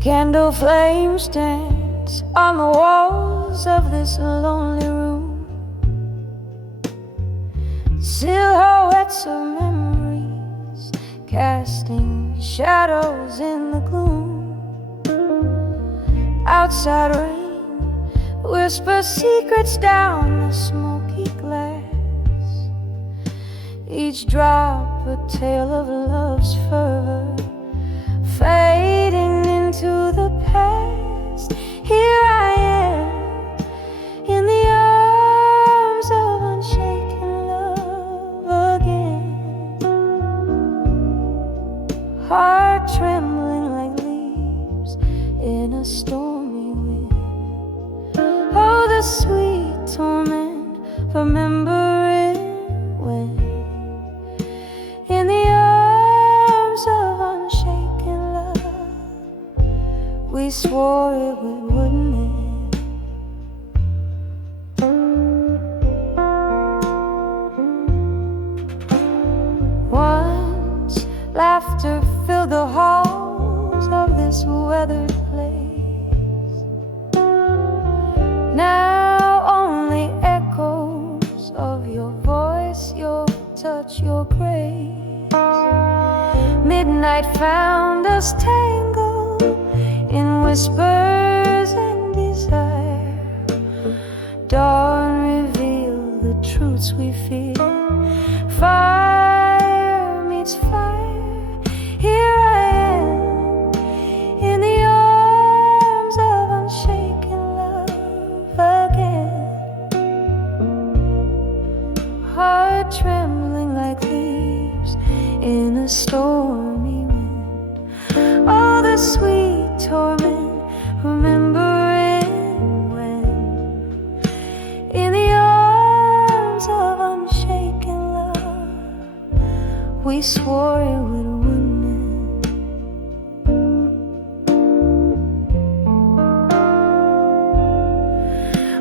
Candle flames dance on the walls of this lonely room. Silhouettes of memories casting shadows in the gloom. Outside rain whispers secrets down the smoky glass. Each drop a tale of love's fervor, fading into the past. Here I am in the arms of unshaken love again. Heart trembling like leaves in a stormy wind. Oh, the sweet torment, remembering when in the arms of unshaken love we swore it wouldn't end. Once laughter filled the halls of this weathered place. Now only echoes of your voice, your touch, your grace. Midnight found us tangled in whispers and desire. Dawn revealed the truths we fear. Fire meets fire. Here I am in the arms of unshaken love again. Heart trembling like leaves in a stormy wind. Oh, the sweet torment, remembering when in the arms of unshaken love we swore it wouldn't end.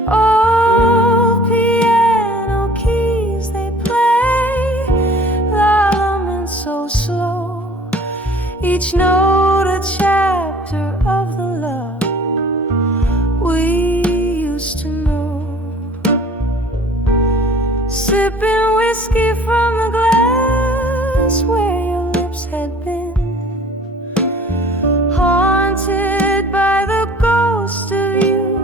All piano keys they play, laments so slow, each note a chapter of the love we used to know. Sipping whiskey from the glass where your lips had been, haunted by the ghost of you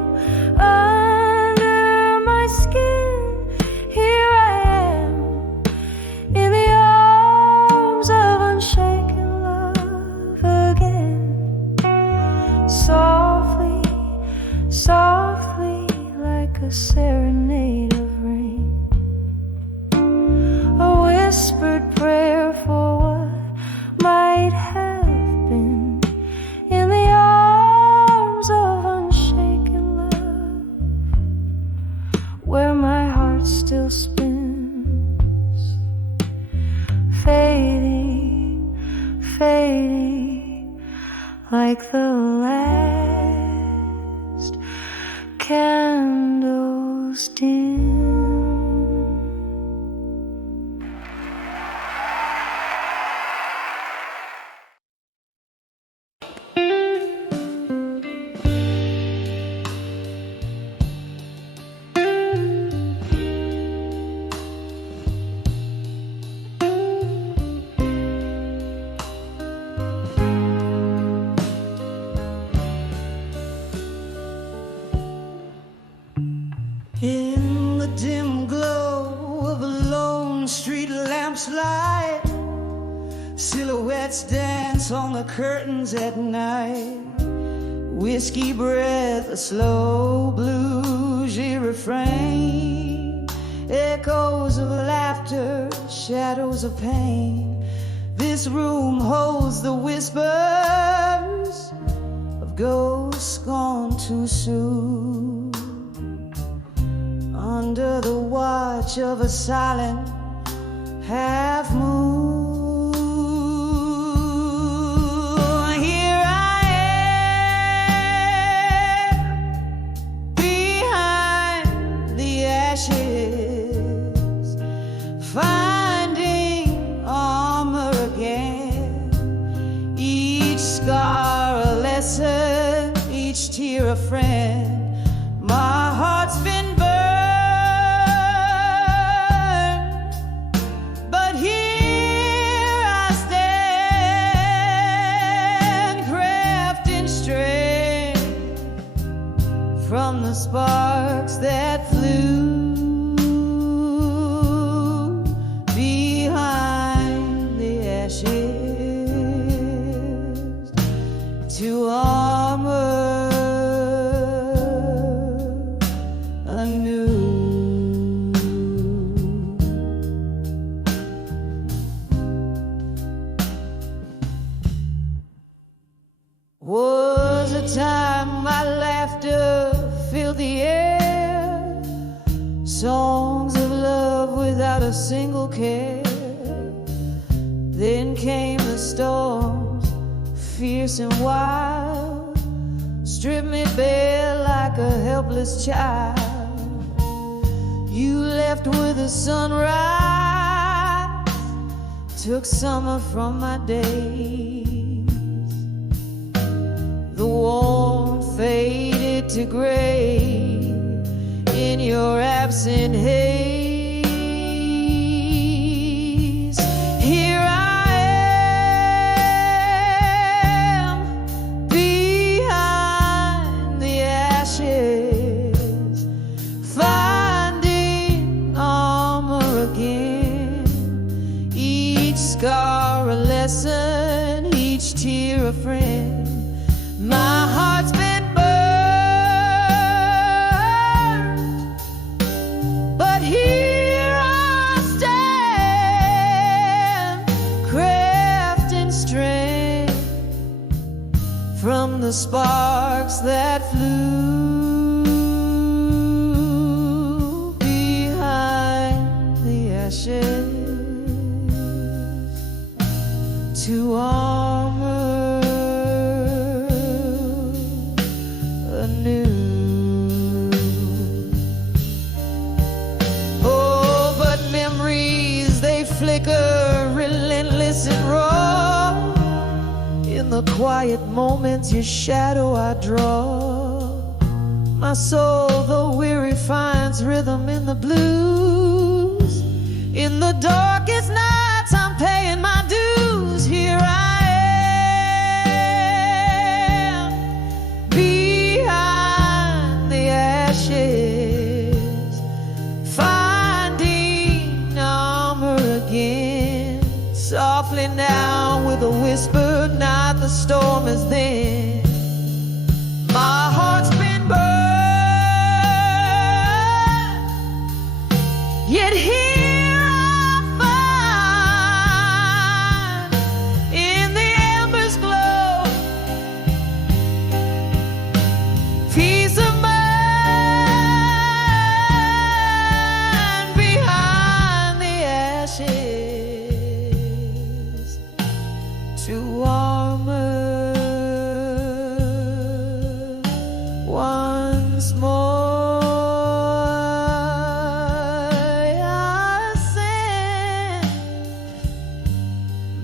under my skin. Here I am in the arms of unshaken love again. Softly, softly, like a serenade of rain, a whispered prayer for what might have been. In the arms of unshaken love, where my heart still spins, fading, fading, like the last candles dim. In the dim glow of a lone street lamp's light, silhouettes dance on the curtains at night. Whiskey breath, a slow bluesy refrain, echoes of laughter, shadows of pain. This room holds the whispers of ghosts gone too soon. Under the watch of a silent half moon, here I am behind the ashes, finding armor again, each scar a lesson a friend. My heart's been burned, but here I stand, crafting strength from the sparks that flew behind the ashes to armor anew. Was a time my laughter filled the air, songs of love without a single care. Then came the storms, fierce and wild, stripped me bare like a helpless child. You left with the sunrise, took summer from my days. The warmth faded to gray in your absent haze. Here I am, behind the ashes, finding armor again. Each scar a lesson, each tear a friend. My heart's been burned, but here I stand, crafting strength from the sparks that flew behind the ashes to armor anew. Oh, but memories, they flicker, relentless and raw. In the quiet moments, your shadow I draw. My soul, though weary, finds rhythm in the blues. In the darkest nights, I'm paying my dues. Here I am, behind the ashes, finding armor again. Softly now with a whisper, not the storm is then. My heart's been burned, yet here I find in the embers glow peace of mind behind the ashes to armor once more. I stand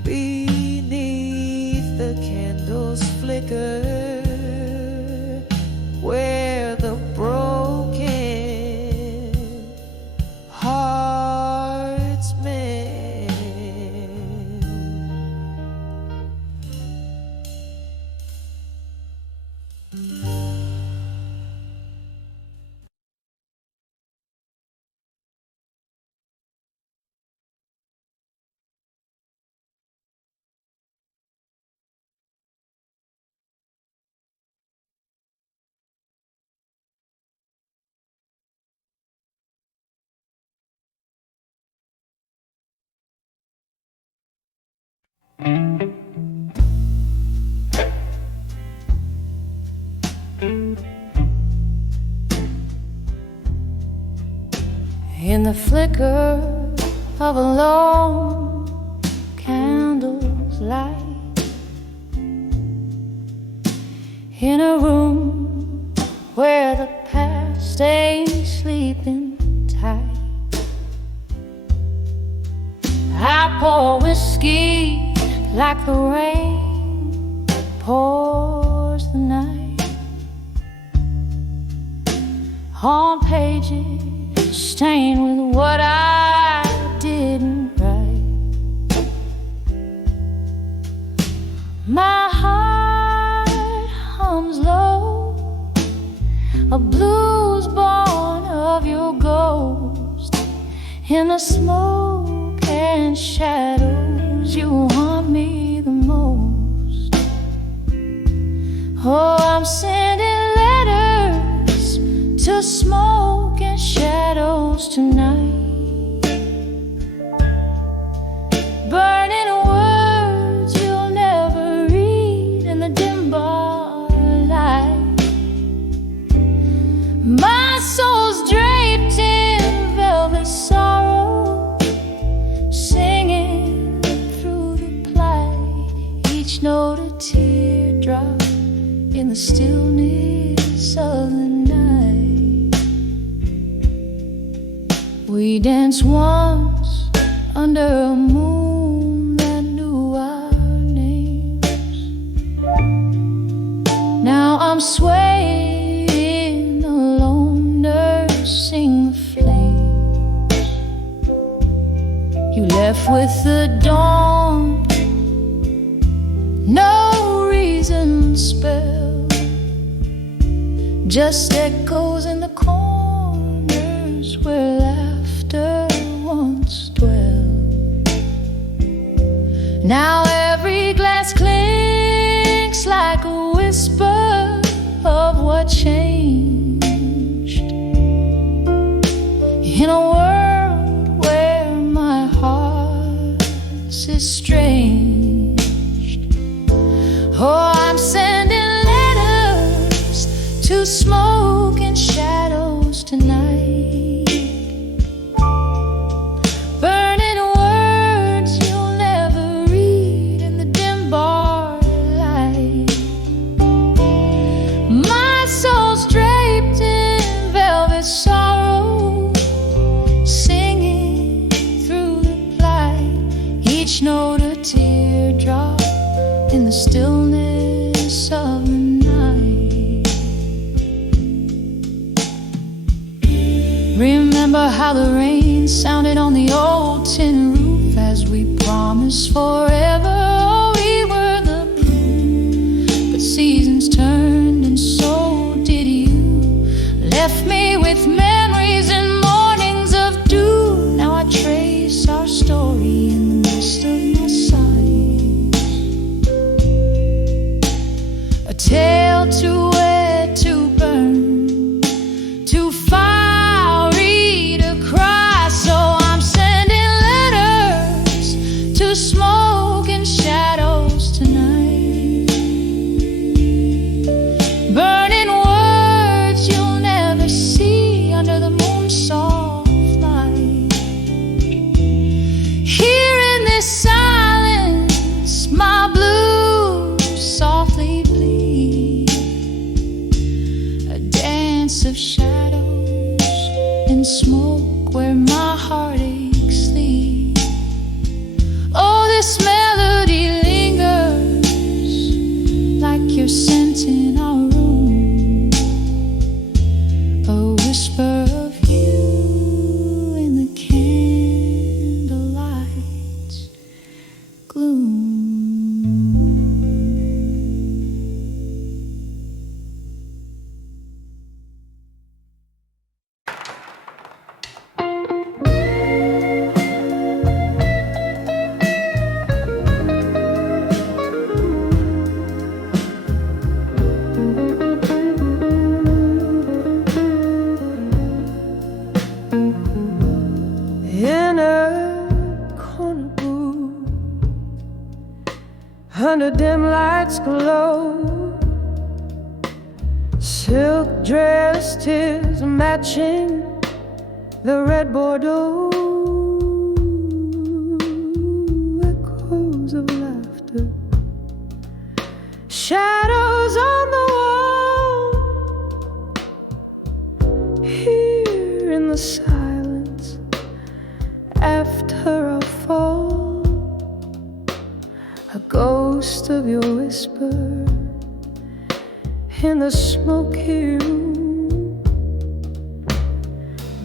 beneath the candle's flicker, where the broken hearts mend. In the flicker of a lone candle's light, in a room where the past ain't sleeping tight, I pour whiskey like the rain pours the night. on pages stained with what I didn't write. My heart hums low, a blues born of your ghost. In the smoke and shadows, you haunt me the most. Oh, I'm sending letters to smoke and shadows tonight, burning words you'll never read in the dim bar light. My soul's draped in velvet sorrow, singing through the plight, each note a teardrop in the stillness of the night. We danced once under a moon that knew our names. Now I'm swaying alone, nursing the flames. You left with the dawn, no reason spell, just echoes in the corners where laughter once dwelled. Now every glass clinks like a whisper of what changed, in a world where my heart is estranged. Oh, I'm sending letters to smoke and shadows tonight, burning words you'll never read in the dim bar light. My soul's draped in velvet sorrow, singing through the plight, each note a teardrop in the stillness of the night. Remember how the rain sounded on the old tin roof as we promised forever. Oh, we were the blue, but seasons turned and so did you. Left me with memories and mornings of dew. Now I trace our story in the mist of my sight. A tale too wet to burn, too fiery to cry. So I'm sending letters to smoke and shadows tonight, burning words you'll never see under the moon's soft light. Here in this silence, my blues softly bleed, a dance of shadows and smoke where my heartaches lead. Oh, this melody lingers like your scent in our room, a whisper of you in the candlelight's gloom. In a corner booth, under dim lights glow, silk dress tears matching the red Bordeaux. Echoes of laughter, shadows on the wall. Here in the silence after our fall, a ghost of your whisper in the smoky room.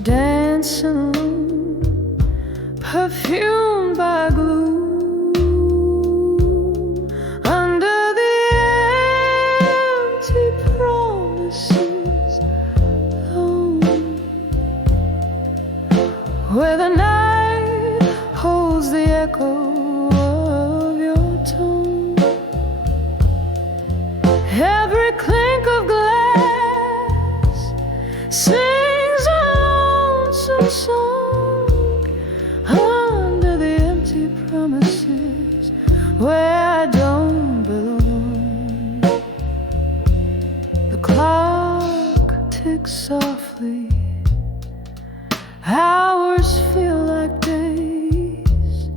dancing alone, perfumed by gloom, under the empty promises alone, where the night holds the echo of your tone. Every clink of glass sings a lonesome song under the empty promises where I don't belong. The clock ticks softly, hours feel like days,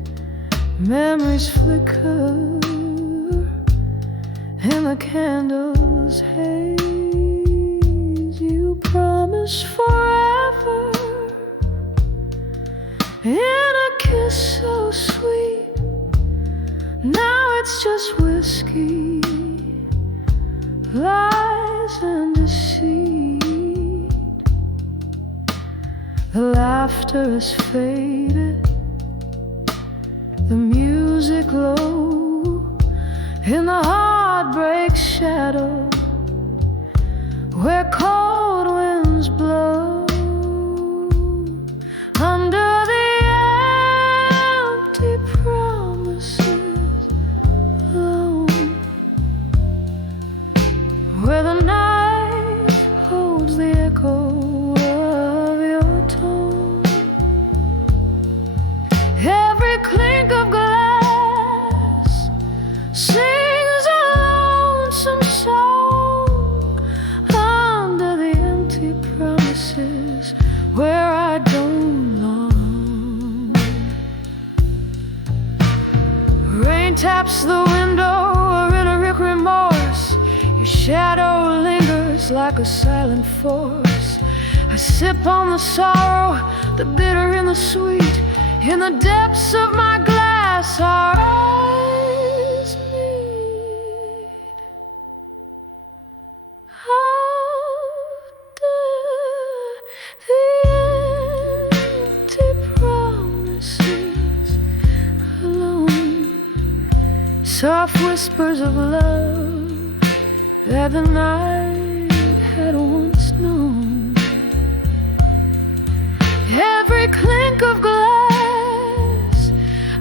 memories flicker in the candles haze. You promise forever in a kiss so sweet. Now it's just whiskey, lies and deceit. The laughter is faded, the music low in the heartbreak shadow, where cold winds blow under the empty promises alone, where the night holds the echo of your tone. Every clink of glass sings a lonesome song under the empty promises where I don't belong. Rain taps the window, a rhetoric remorse. Your shadow lingers like a silent force. I sip on the sorrow, the bitter and the sweet. In the depths of my glass, our eyes meet. Under the empty promises alone, soft whispers of love that the night had once known. Every clink of glass,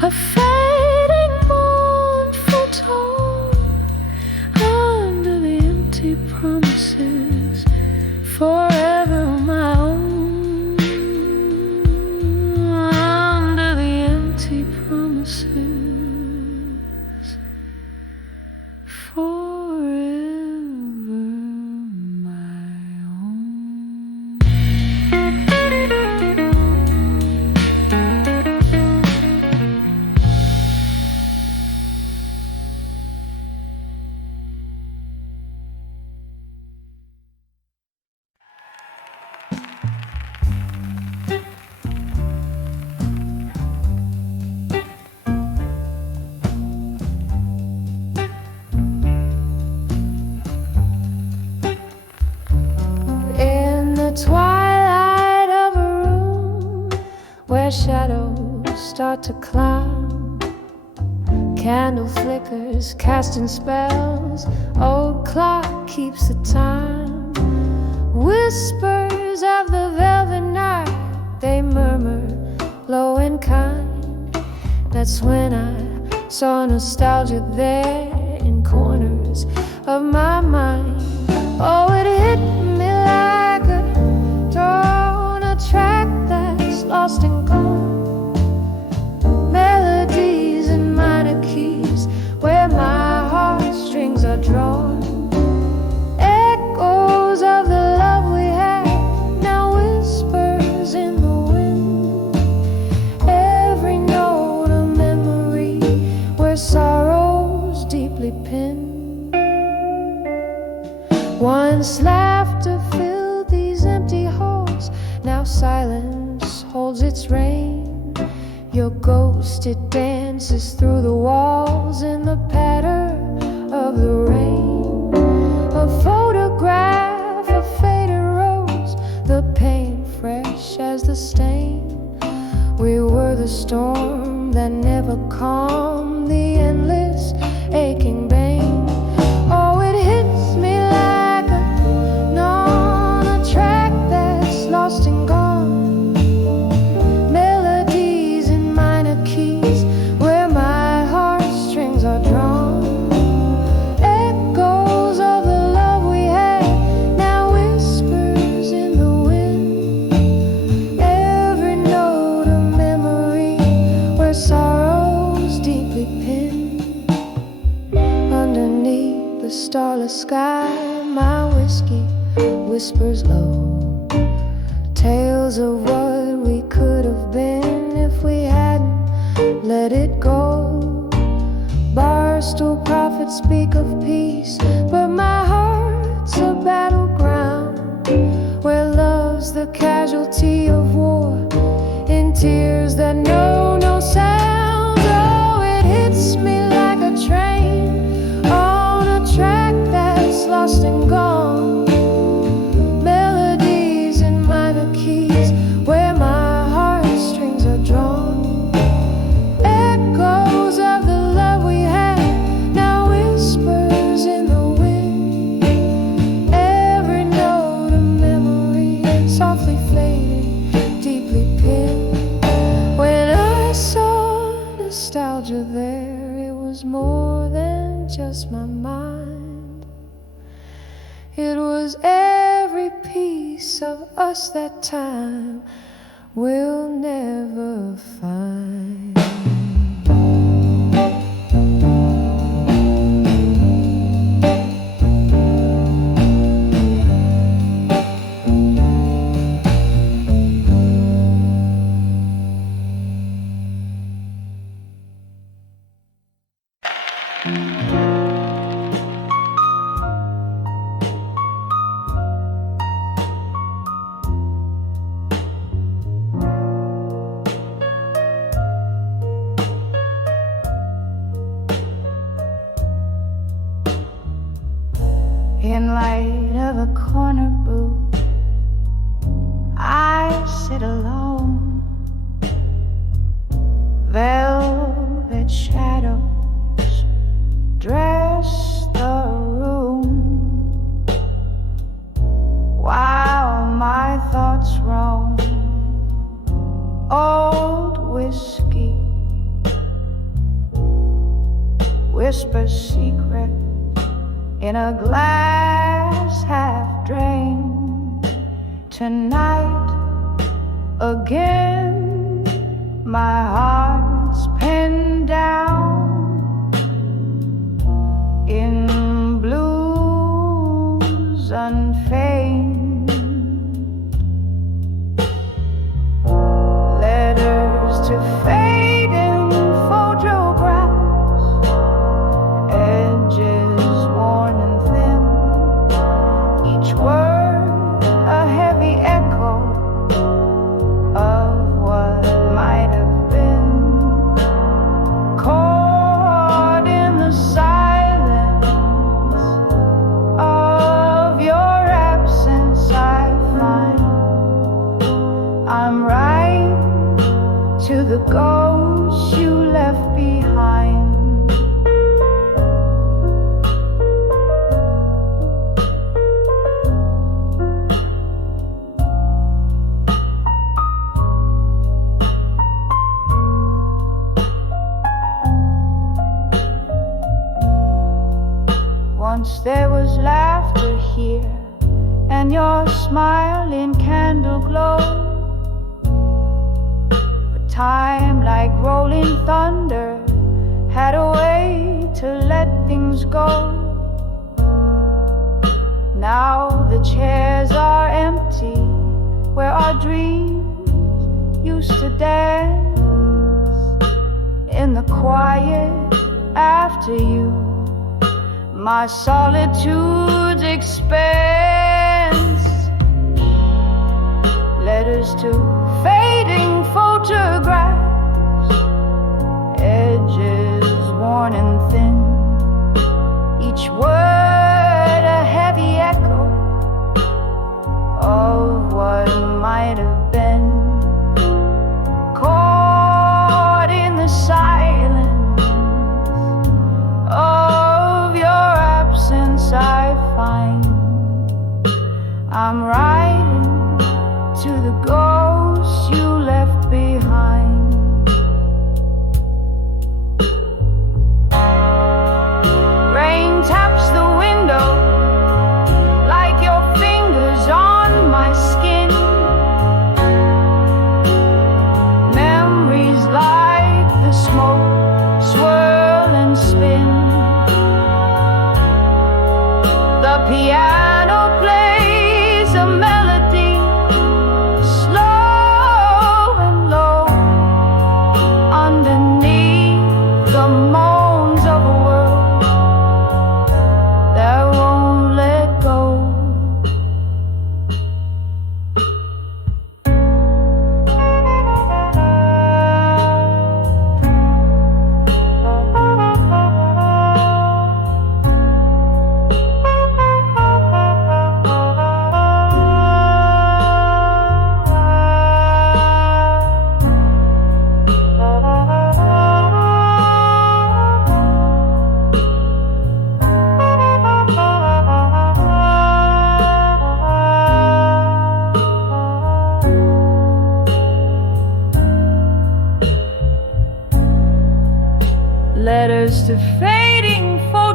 a fading mournful tone under the empty promises, forever my own. Under the empty promises, forever my own. Twilight of a room where shadows start to climb, candle flickers casting spells, old clock keeps the time. Whispers of the velvet night, they murmur low and kind. That's when I saw nostalgia there in corners of my mind. Oh, it hit me like a on a track that's lost and gone. Melodies in minor keys where my heartstrings are drawn. Echoes of the love we had, now whispers in the wind. Every note a memory where sorrow's deeply pinned. Once laughter filled these empty halls, now silence holds its reign. Your ghost, it dances through the walls in the patter of the rain. A photograph, a faded rose, the pain fresh as calm the endless aching pain. Oh, it hits me like on a track that's lost and gone. Melodies in minor keys where my heartstrings are drawn. Echoes of the love we had, now whispers in the wind. Every note a memory where sorrow's deeply pinned. Underneath the starless sky, my whiskey whispers low tales of what we could have been if we hadn't let it go. Barstool prophets speak of peace, but my heart's a battleground where love's the casualty of war, in tears that know no sound. Oh, it hits me like a train on a track that's lost and gone. Melodies in minor keys where my heartstrings are drawn. Echoes of the love we had, now whispers in the wind. Every note a memory softly fading, deeply pinned. When I saw nostalgia there, it was more than just my mind. It was every piece of us that time will never find. In light of a corner booth, I sit alone. Velvet shadows dress the room, while my thoughts roam. Old whiskey whispers secret in a glass half drained. Tonight again, my heart's pinned down in blues unfeigned. Letters to fading photographs, edges worn and thin, each word a heavy echo of what might have been. Caught in the silence of your absence, I find I'm right to the ghost you left behind. Once there was laughter here, and your smile in candle glow. But time, like rolling thunder, had a way to let things go. Now the chairs are empty where our dreams used to dance. In the quiet after you, my solitude's expanse. Letters to fading photographs, edges worn and thin, each word a heavy echo of what might have been. Caught in the silence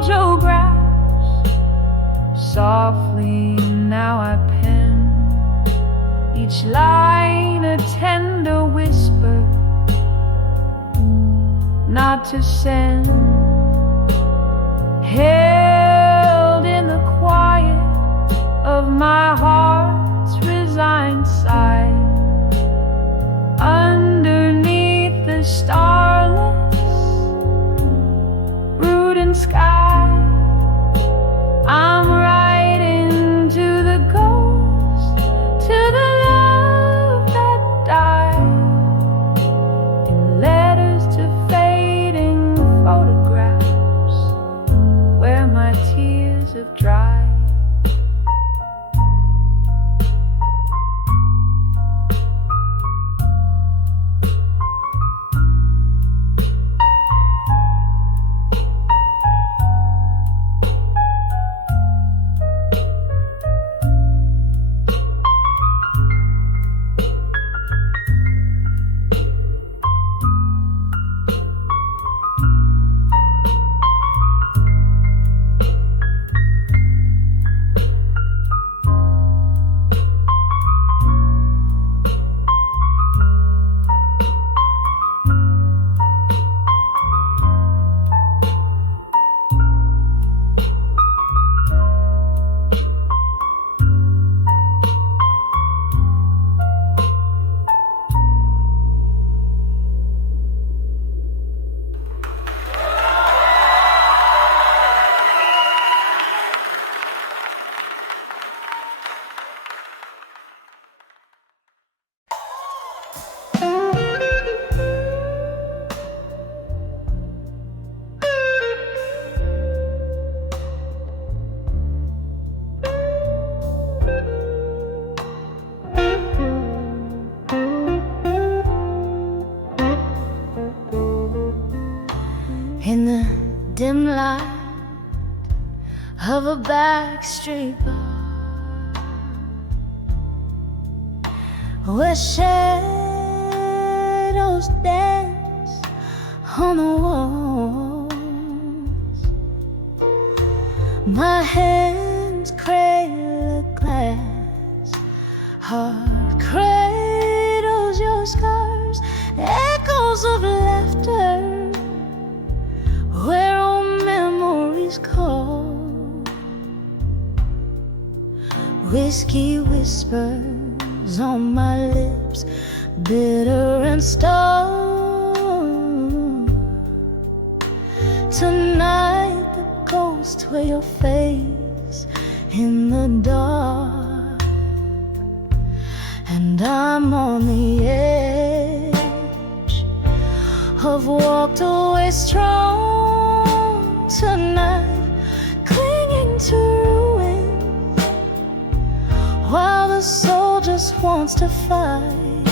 photographs. Softly now I pen each line a tender whisper, not to send, held in the quiet of my heart's resigned sigh. Underneath the starless, brooding sky, I'm writing to the ghost, to the love that died, in letters to fading photographs where my tears have dried. In the dim light of a backstreet bar, where shadows dance on the walls, my hands cradle a glass, heart cradles your scars, echoes of laughter where old memories call. Whiskey whispers on my lips, bitter and stone. Tonight the ghosts wear your face in the dark, and I'm on the edge of walked away strong. Tonight, clinging to ruins, while the soul just wants to fight.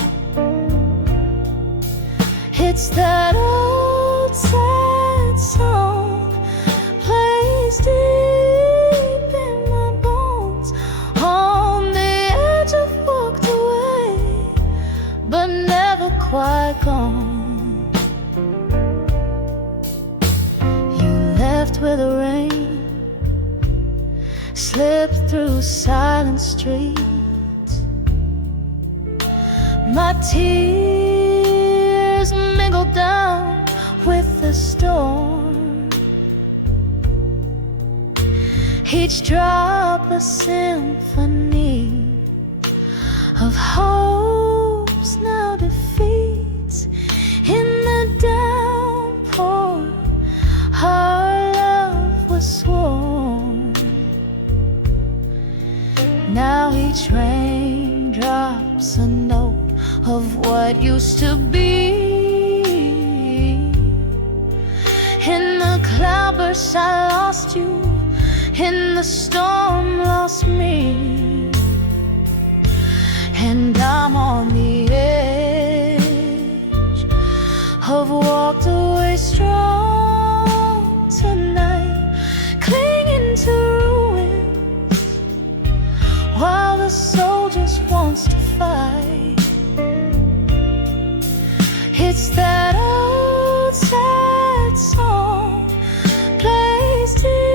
It's that old sad song plays deep in my bones. On the edge of walked away, but never quite gone. Where the rain slipped through silent streets, my tears mingled down with the storm, each drop a symphony of hopes now defeats. In the downpour, our love was sworn. Now each rain drops a note of what used to be. In the cloudburst I lost you, in the storm lost me, and I'm on the edge of walked away strong. Tonight, clinging to ruins, while the soul just wants to fight. It's that old sad song plays deep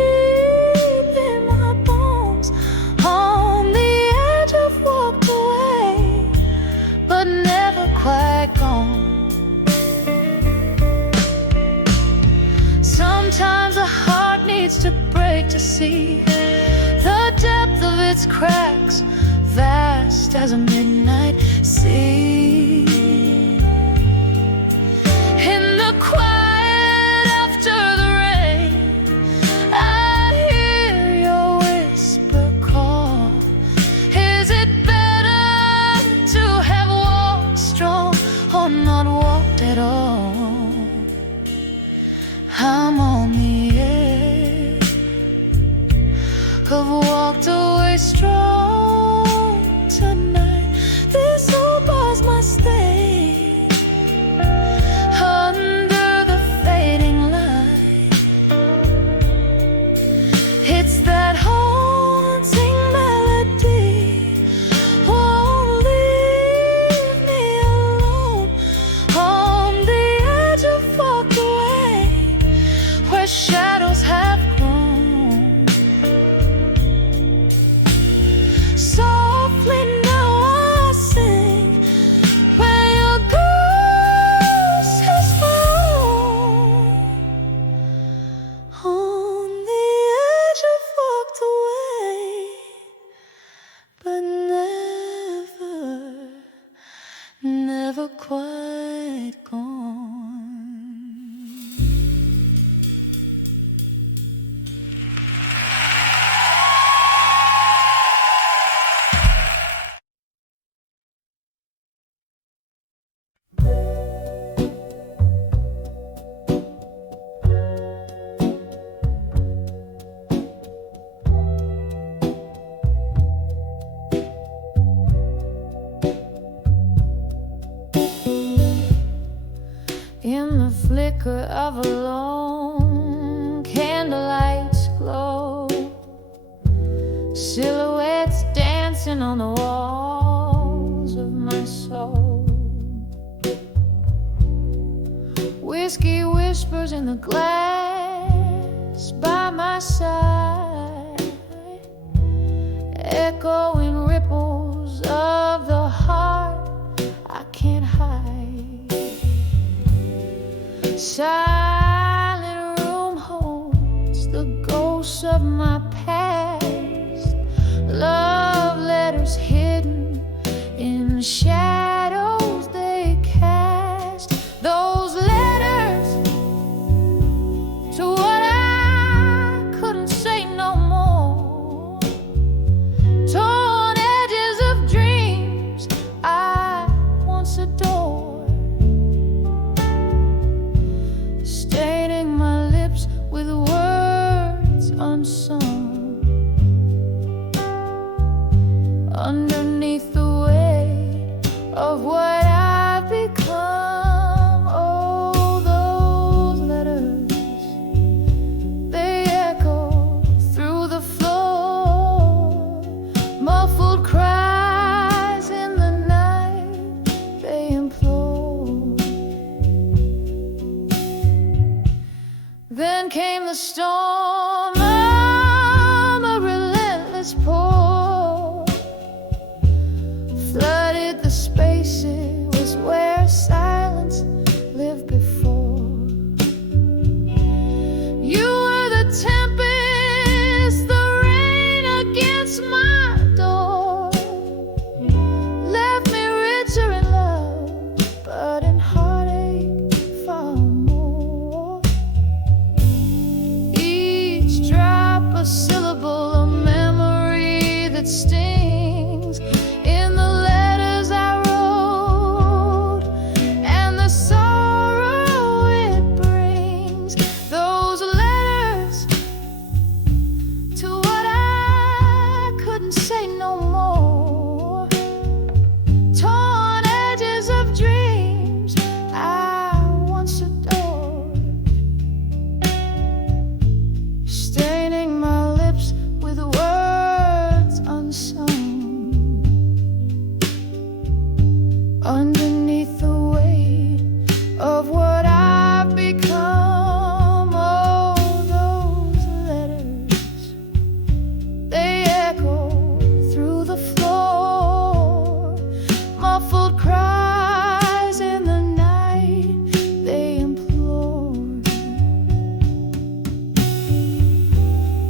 afraid to see the depth of its cracks, vast as a midnight sea. In the quiet after the rain, I hear your whisper call. Is it better to have walked strong or not walked at all? I'm on the edge of walked away strong tonight. This all bars my stay under the fading light. It's that haunting melody, won't leave me alone. On the edge of walked away, where shadows have grown. Softly now I sing, where your ghost has flown. On the edge of walked away, but never quite gone. In the flicker of a lone candlelight's glow, silhouettes dancing on the walls of my soul. Whiskey whispers in the glass by my side, echoing ripples of the heart I can't hide. Silent room holds the ghosts of my past, love letters hidden in the shadows they cast. Those letters to what I couldn't say no more, torn edges of dreams I once adored, staining my lips with words unsung. Underneath the weight of what I've become, oh, those letters, they echo through the floor. Muffled cries in the night, they implore. Then came the storm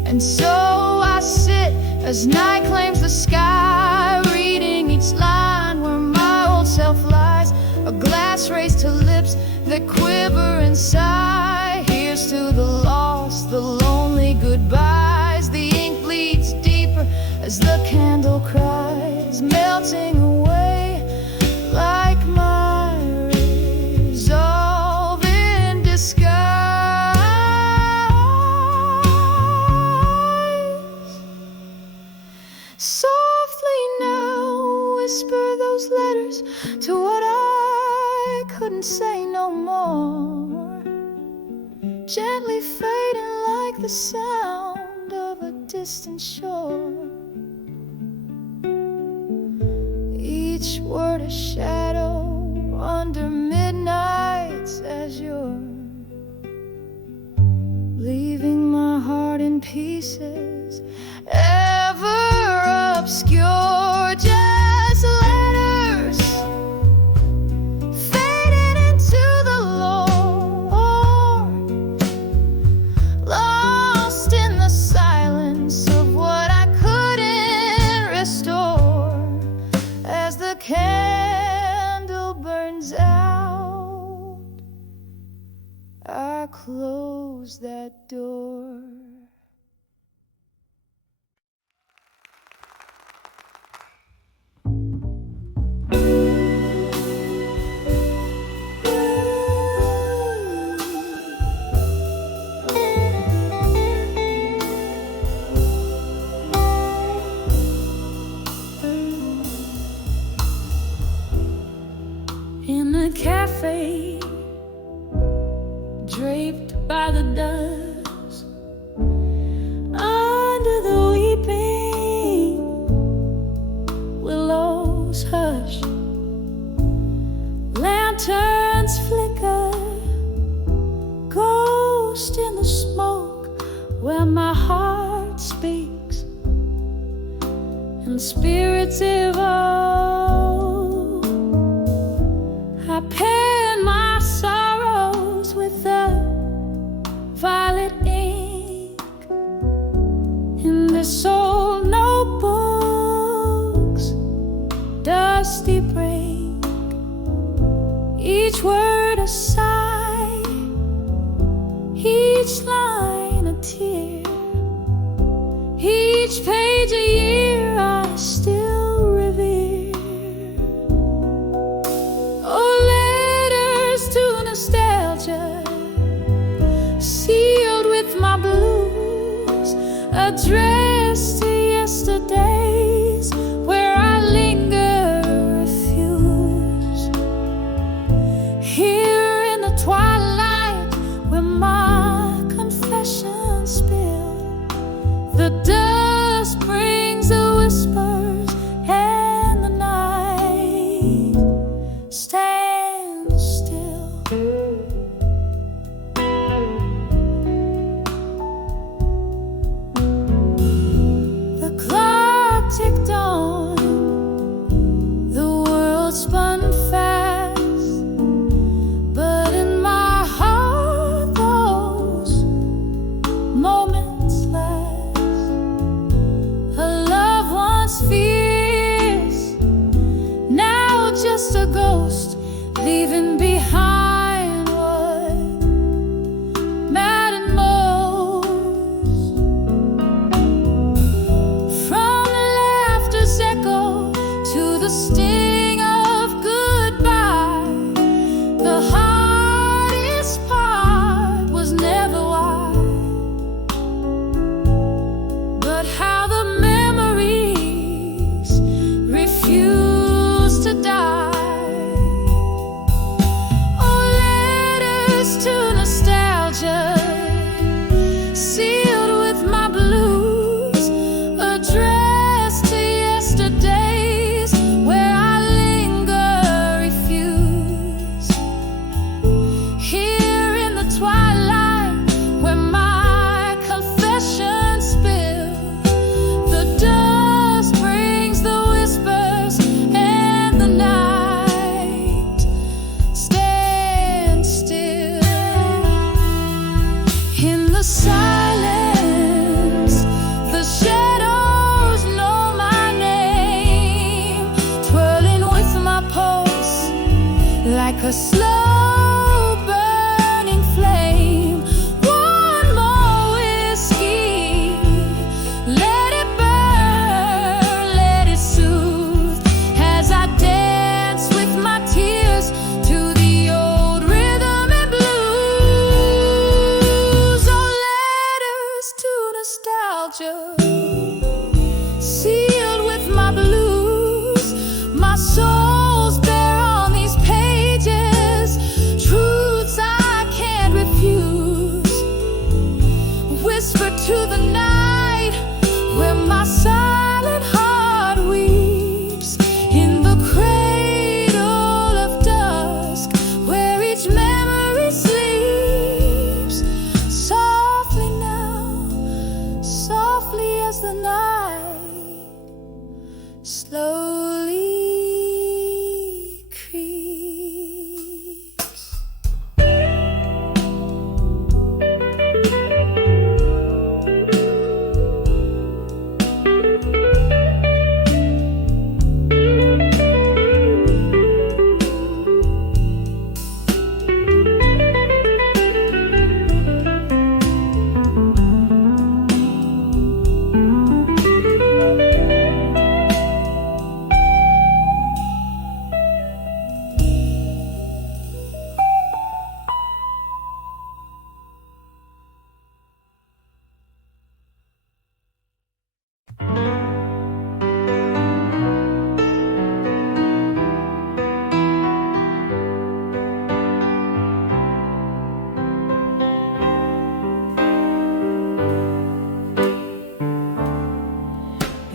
And so I sit as night claims the sky, reading each line where my old self lies. A glass raised to lips that quiver and sigh. Here's to the lost, the lonely goodbyes. The ink bleeds deeper as the candle cries, melting away like my resolve in disguise. Softly now whisper those letters to what I couldn't say no more, gently fading like the sound of a distant shore. Each word a shadow under midnight's azure, leaving my heart in pieces, ever obscure. Just letters fading into the Lord, lost in the silence of what I couldn't restore. As the candle burns out, I close that door. In a cafe, draped by the dust, under the weeping willows hush, lanterns flicker, ghost in the smoke where my heart speaks, and spirits evoke. I pen my sorrows with the violet ink in this old notebook's dusty break. Each word a sigh, each line a tear, each page a year I still revere. Nostalgia, sealed with my blues, addressed to yesterdays where I linger, refuse. Here in the twilight where my confessions spill, the dust brings the whispers and the night stands still. The clock ticked on, the world spun fast, but in my heart those moments last. A love once fierce, now just a ghost, leaving behind what mattered most. From the laughter's echo to the sting of goodbye, the hardest part was never why, but how the memories refuse to die. Oh, nostalgia, sealed with my blues. My soul's bare on these pages, truths I can't refuse. Whisper to the night where my silent heart weeps, in the cradle of dusk where each memory sleeps. Softly now, softly as the night slowly creeps.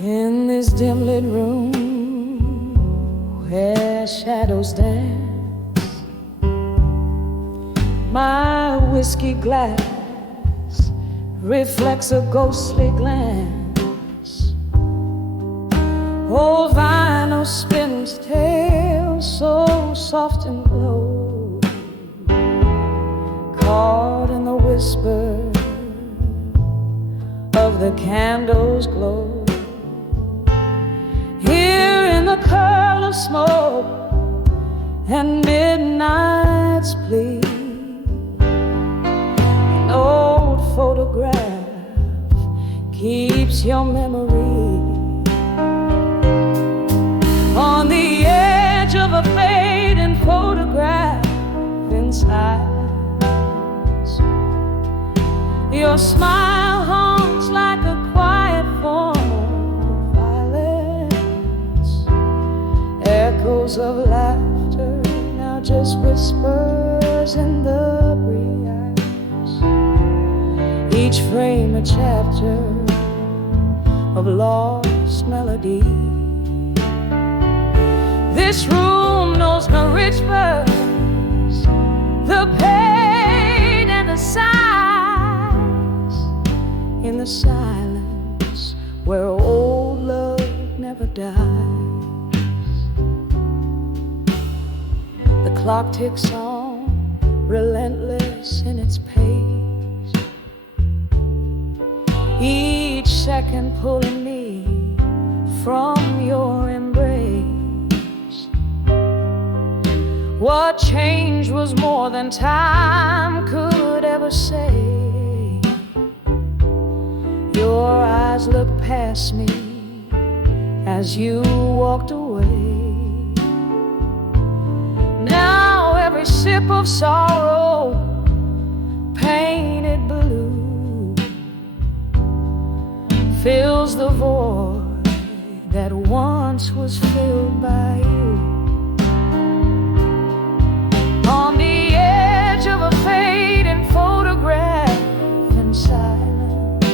In this dim lit room where shadows dance, my whiskey glass reflects a ghostly glance. Old vinyl spins tale so soft and low, caught in the whisper of the candle's glow. Here in the curl of smoke and midnight's plea, an old photograph keeps your memory on the edge of a fading photograph in silence. Your smile haunts like a quiet form of violence. Echoes of laughter now just whispers in the breeze. Each frame a chapter of lost melody. This room knows no rituals, the pain and the sighs, in the silence where old love never dies. The clock ticks on, relentless in its pace, each second pulling me from your embrace. What change was more than time could ever say? Your eyes looked past me as you walked away. Now every sip of sorrow painted blue fills the void that once was filled by you. On the edge of a fading photograph in silence,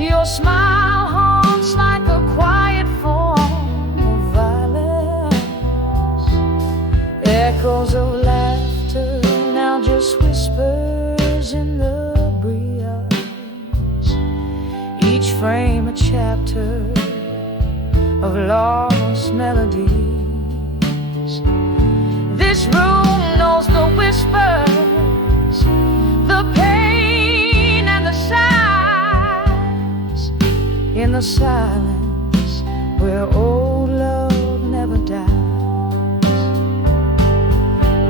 your smile haunts like a quiet form of violence. Echoes of laughter now just whispers in the breeze. Each frame a chapter of lost melodies. This room knows the whispers, the pain and the sighs, in the silence where old love never dies.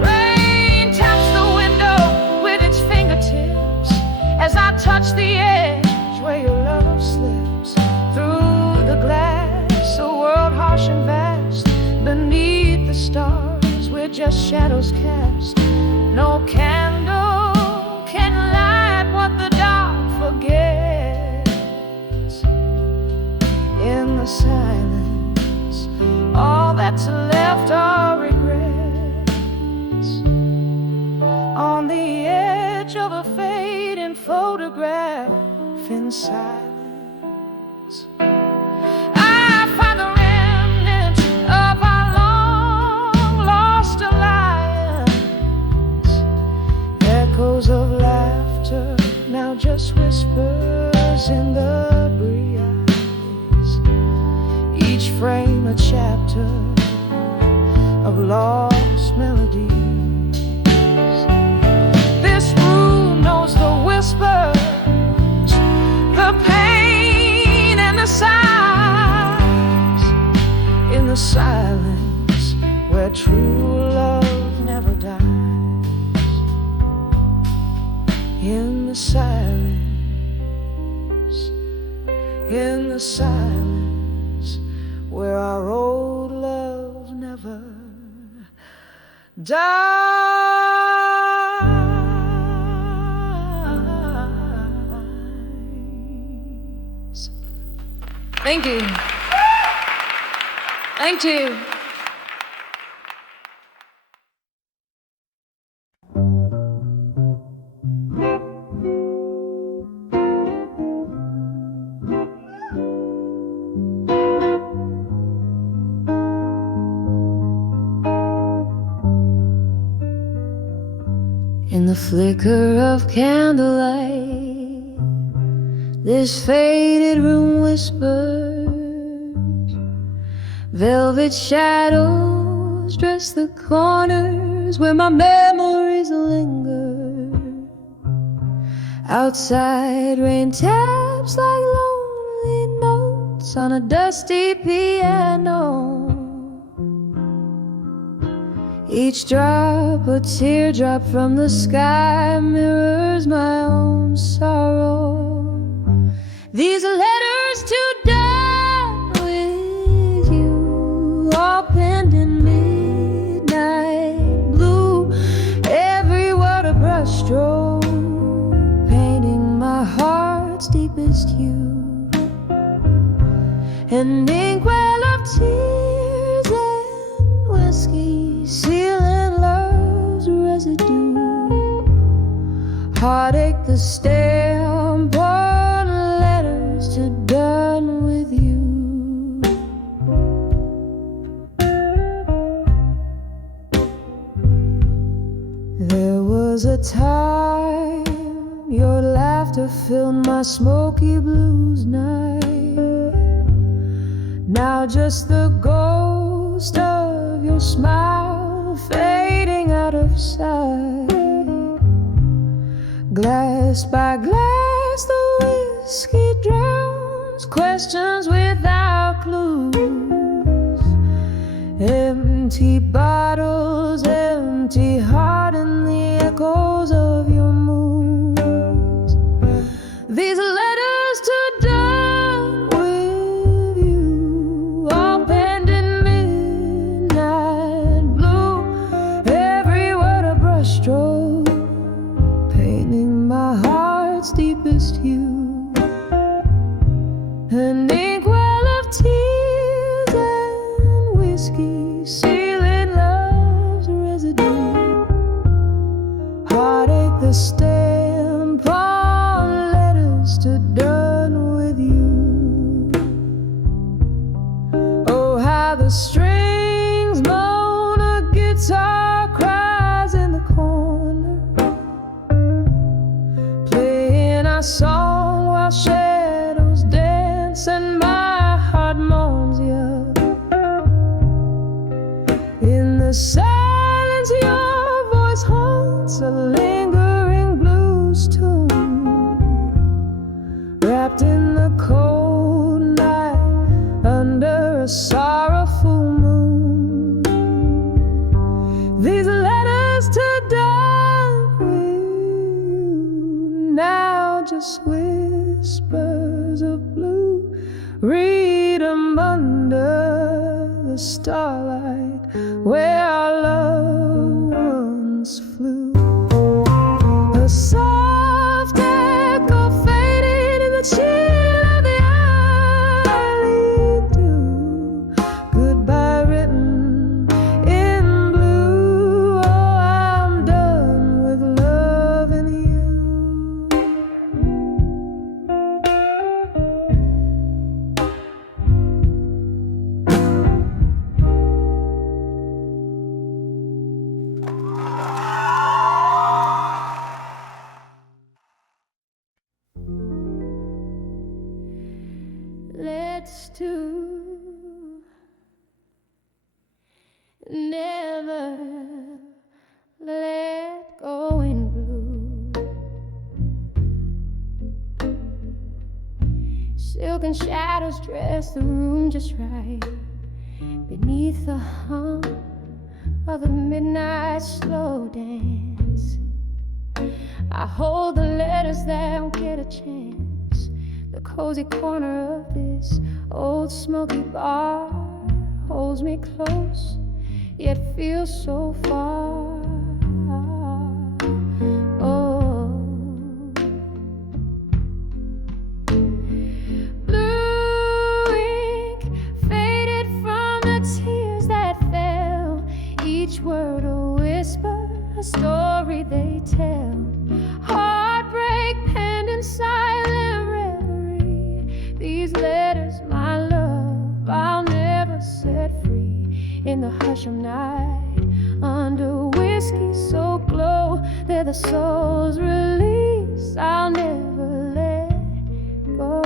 Rain taps the window with its fingertips as I touch the edge where your love slips through the glass. A world harsh and vast beneath the stars, just shadows cast. No candle can light what the dark photograph in silence. I find the remnants of our long-lost alliance, echoes of laughter, now just whispers in the breeze. Each frame a chapter of lost melodies. This room knows the whispers, the pain and the sighs, in the silence where true love never dies. In the silence where our old love never dies. Thank you. Thank you. In the flicker of candlelight, this faded room whispers. Velvet shadows dress the corners where my memories linger. Outside, rain taps like lonely notes on a dusty piano. Each drop, a teardrop from the sky, mirrors my own sorrow. These are letters to die with you, all penned in midnight blue. Every word a brushstroke, painting my heart's deepest hue. An inkwell of tears and whiskey, sealing love's residue. Heartache, the stamp on letters to done with you. There was a time your laughter filled my smoky blues night. Now just the ghost of your smile fading out of sight. Glass by glass, the whiskey drowns questions without clues. Empty bottles, empty heart, and the echoes of your moods. These letters to done with you, all penned in midnight blue. Every word a brushstroke, painting my heart's deepest hue. An inkwell of tears and whiskey, sealing love's residue. Heartache, the stamp on letters to done with you. Oh, how the strings moan, a guitar cries in the corner, playing our song while shadows dance and my heart moans you. In the silence, your voice haunts a lingering blues tune, wrapped in the cold night under a sorrowful moon. These letters to done with you, now just whispers of blue. Read 'em under the starlight where our loved ones flew. A soft echo faded in the chill of the alley dew. Goodbye written in blue. Oh, I'm done with loving you. regrets too. Never let go in blue. Silken shadows dress the room just right. Beneath the hum of the midnight slow dance, I hold the letters that won't get a chance. The cozy corner of this old smoky bar holds me close, yet feels so far. Oh, blue ink faded from the tears that fell. Each word a whisper, a story they tell. Heartbreak penned in silent reverie. These letters, my love, I'll never set free. In the hush of night, under whiskey so glow, they're the soul's release. I'll never let go.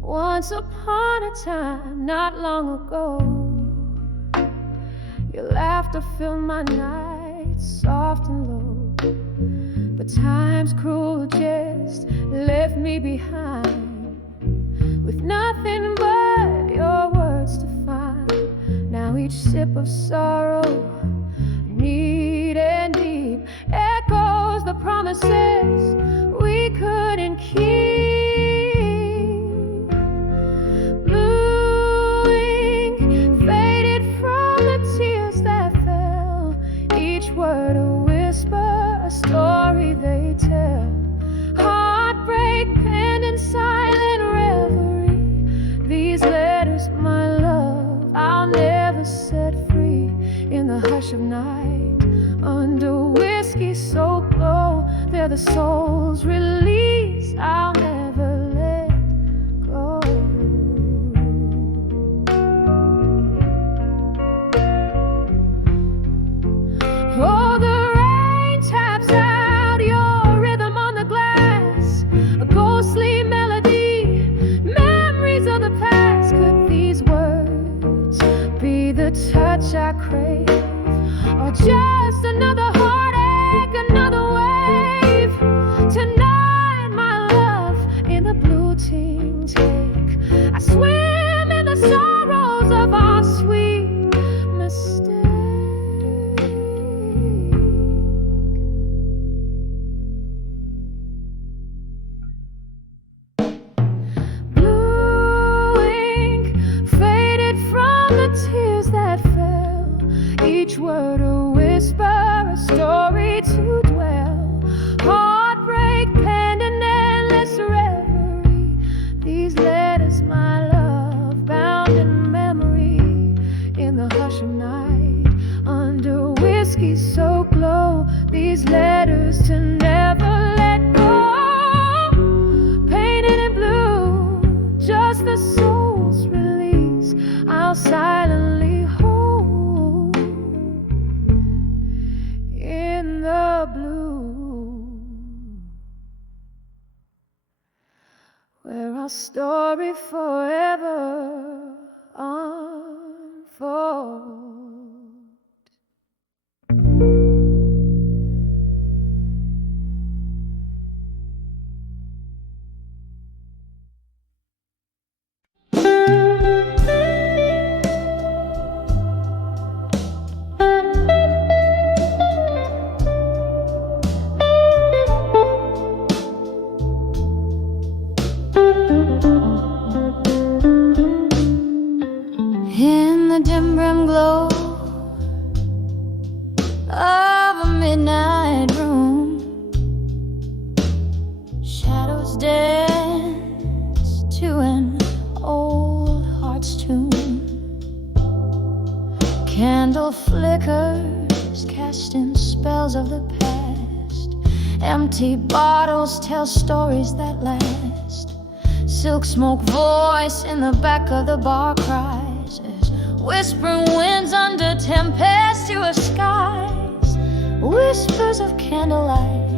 Once upon a time, not long ago, your laughter filled my nights soft and low. But time's cruel jest left me behind, with nothing but your words to find. Now each sip of sorrow, neat and deep, echoes the promises we couldn't keep. Word a whisper, a story they tell. Heartbreak penned in silent reverie. These letters, my love, I'll never set free. In the hush of night, under whiskey so glow, they're the soul's release. I'll never let go. Oh, the rain taps out your rhythm on the glass, a ghostly melody, memories of the past. Could these words be the touch I crave, or just another heartache, another wave? Tonight, my love, in the blue ting take, I swim in the sorrows of our sweet mistake. Tears that fell, each word a whisper, a story to dwell. Heartbreak penned in endless reverie. These letters, my love, bound in memory. In the hush of night, under whiskey so glow, these letters to never let go. Painted in blue, just the soul's release. I'll silently hold in the blue, where our story forever unfolds. In the dim brim glow of a midnight room, shadows dance to an old heart's tune. Candle flickers casting spells of the past. Empty bottles tell stories that last. Silk smoke voice in the back of the bar cries as whispering winds under tempestuous skies. Whispers of candlelight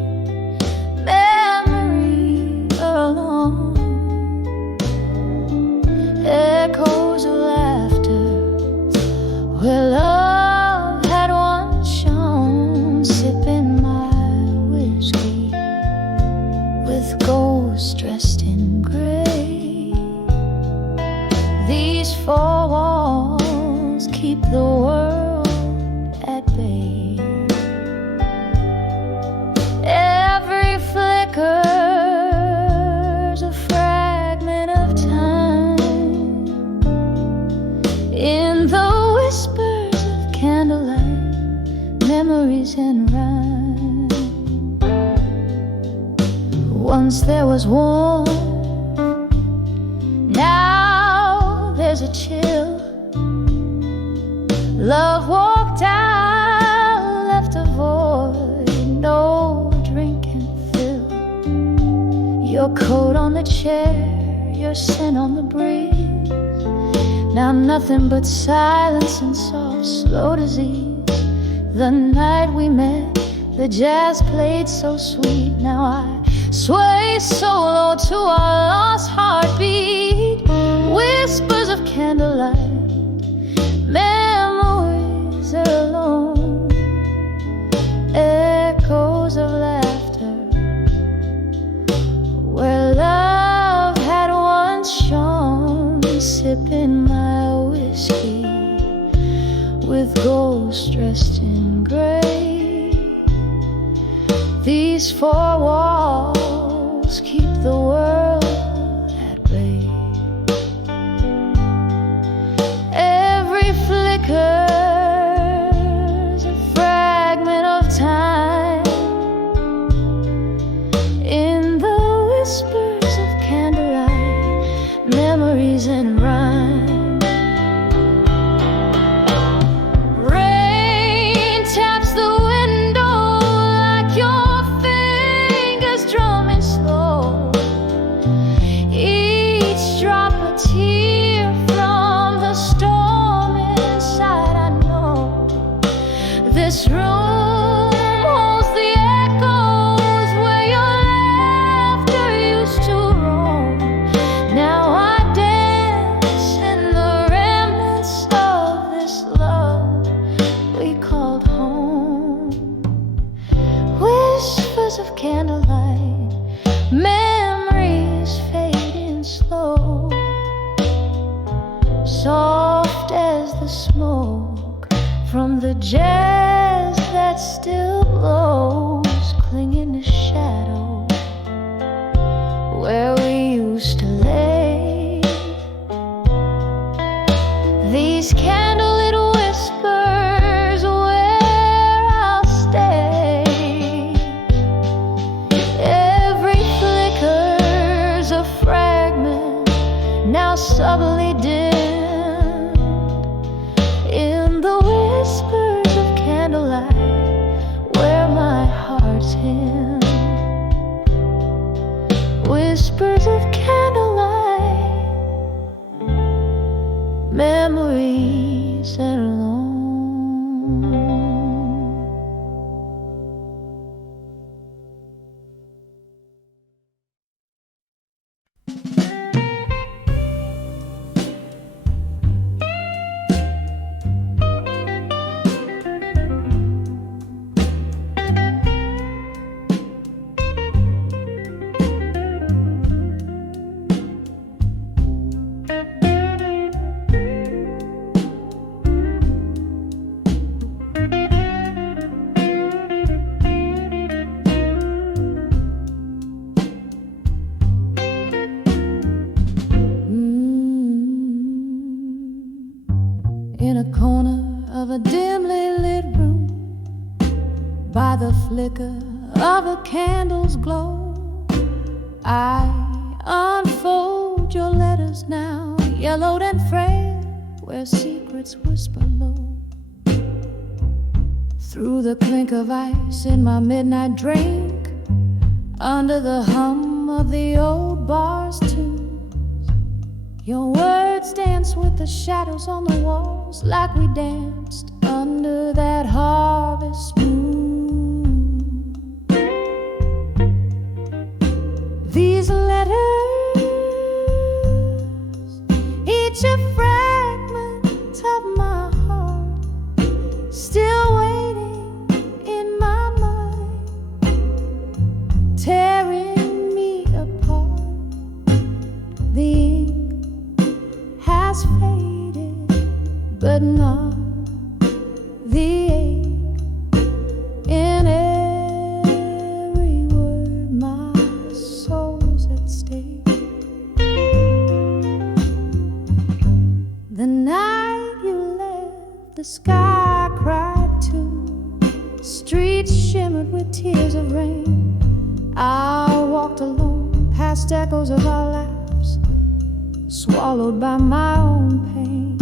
memories in rhyme. Once there was warmth, now there's a chill. Love walked out, left a void no drink can fill. Your coat on the chair, your scent on the breeze. Now nothing but silence and soft, slow disease. The night we met, the jazz played so sweet. Now I sway so low to our lost heartbeat. Whispers of candlelight, memories are alone. Echoes of laughter, where love had once shone. Sipping my whiskey with ghosts dressed in gray. These four walls keep the world at bay. Every flicker's a fragment of time. In the whispers of candlelight, memories and rhyme. This room holds the echoes where your laughter used to roam. Now I dance in the remnants of this love we called home. Whispers of candlelight, memories fading slow, soft as the smoke from the jazz that still blows, clinging to shadow where we used to lay. These candlelit whispers where I'll stay. Every flicker's a fragment, now subtly dimmed in the whispers of candlelight where my heart's hymn. Whispers of candlelight, memories and alone. In a corner of a dimly lit room, by the flicker of a candle's glow, I unfold your letters now, yellowed and frail, where secrets whisper low. Through the clink of ice in my midnight drink, under the hum of the old bar's tunes, your words dance with the shadows on the walls, like we danced under that harvest moon. These letters, each a fragment of my heart, still waiting in my mind, tearing me apart. The ink has faded, but not the ache Streets shimmered with tears of rain. I walked alone past echoes of our laughs, swallowed by my own pain.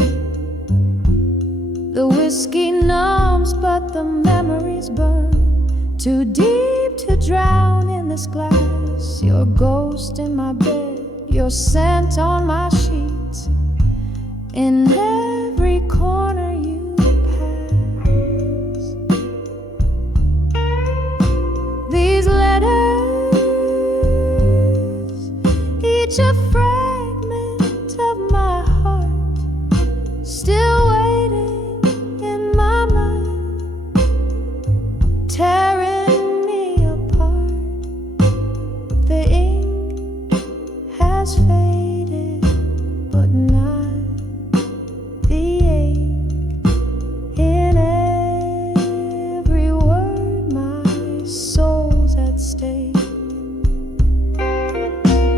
The whiskey numbs, but the memories burn, too deep to drown in this glass. Your ghost in my bed, your scent on my sheets, in every corner you pass. These letters, each a fragment of my heart, still waiting in my mind, tearing me apart. The ink has faded, but not the ache in every word. My soul's at stake.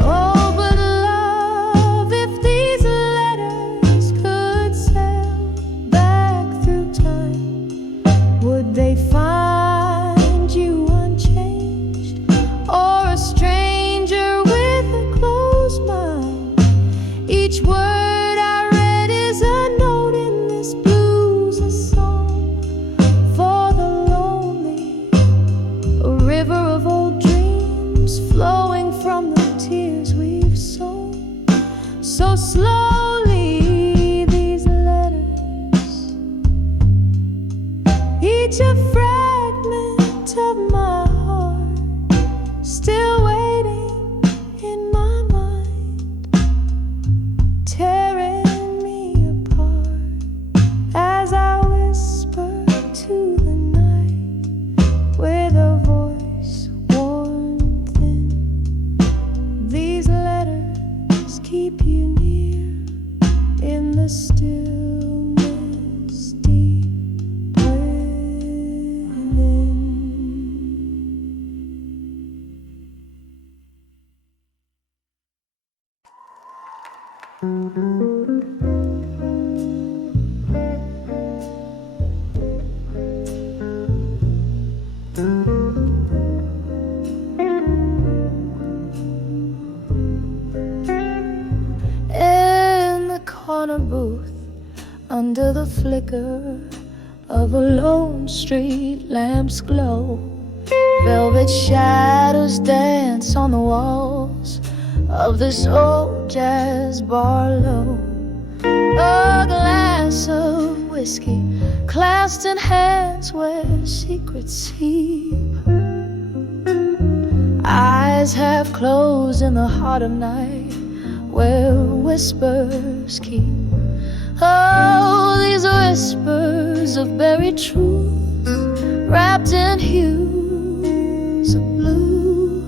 Oh, but love, if these letters could sail back through time, would they find you unchanged, or a stranger with a closed mind? Each word I read is a note in this blues, a song for the lonely, a river of old dreams flowing from the tears we've sown. So slowly these letters, each a fragment of my heart, still waiting in my mind, tearing me apart as I whisper to the night with a voice worn thin. These letters keep you near in the stillness deep within. In the corner booth, under the flicker of a lone street lamp's glow, velvet shadows dance on the walls of this old jazz bar low. A glass of whiskey clasped in hands where secrets sleep, eyes half closed in the heart of night where whispers keep. Oh, these whispers of buried truth, wrapped in hues of blue.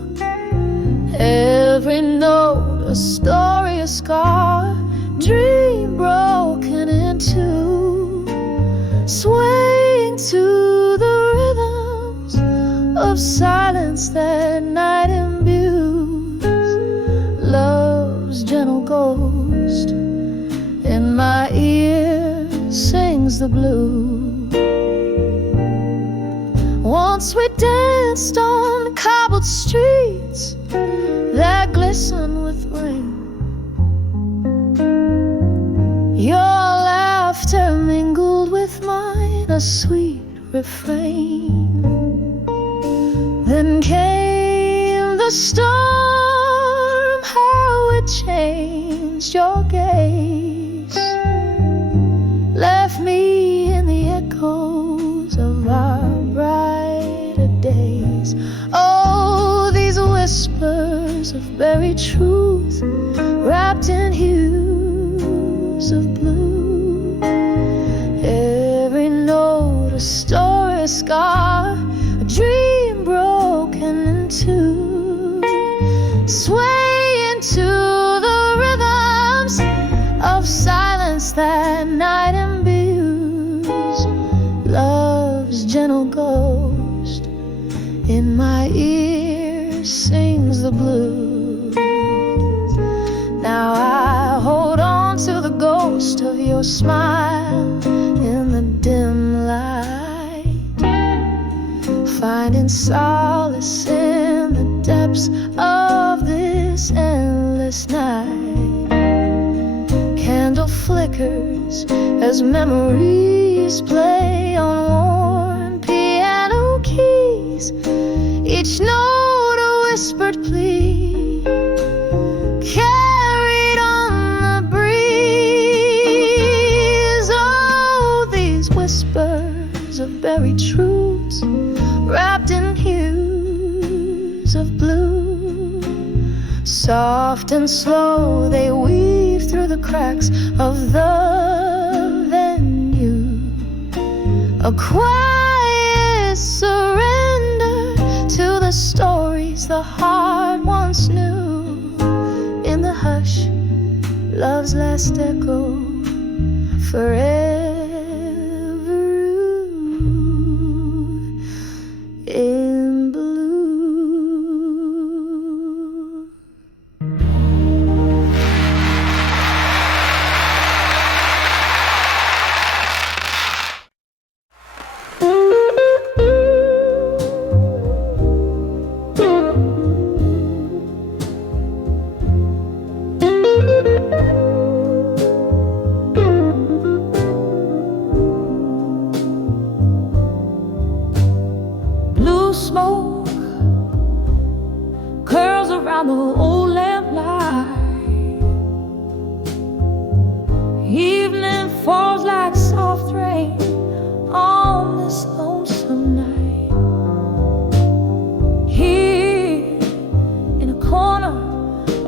Every note a story, a scar, dream broken in two, swaying to the rhythms of silence that night imbues. Love's gentle ghost in my ear sings the blues. Once we danced on cobbled streets that glisten with rain. Your laughter mingled with mine, a sweet refrain. Then came the storm, how it changed your gaze, left me in the echoes of our brighter days. Oh, these whispers of buried truth, wrapped in hues of blue. Every note a story, a scar, a dream broken in two, sway into the rhythms of silence that night imbues. Love's gentle ghost in my ear sings the blues. Now I hold on to the ghost of your smile in the dim light. finding solace in the depths of this endless night. Candle flickers as memories play on worn piano keys, each note a whispered plea, carried on the breeze. Oh, these whispers of buried truths, wrapped in hues of blue. Soft and slow they weave through the cracks of the venue, a quiet surrender to the stories the heart once knew. In the hush, love's last echo, forever in blue. Blue smoke curls around the old lamplight. Evening falls like soft rain on this lonesome night. Here in a corner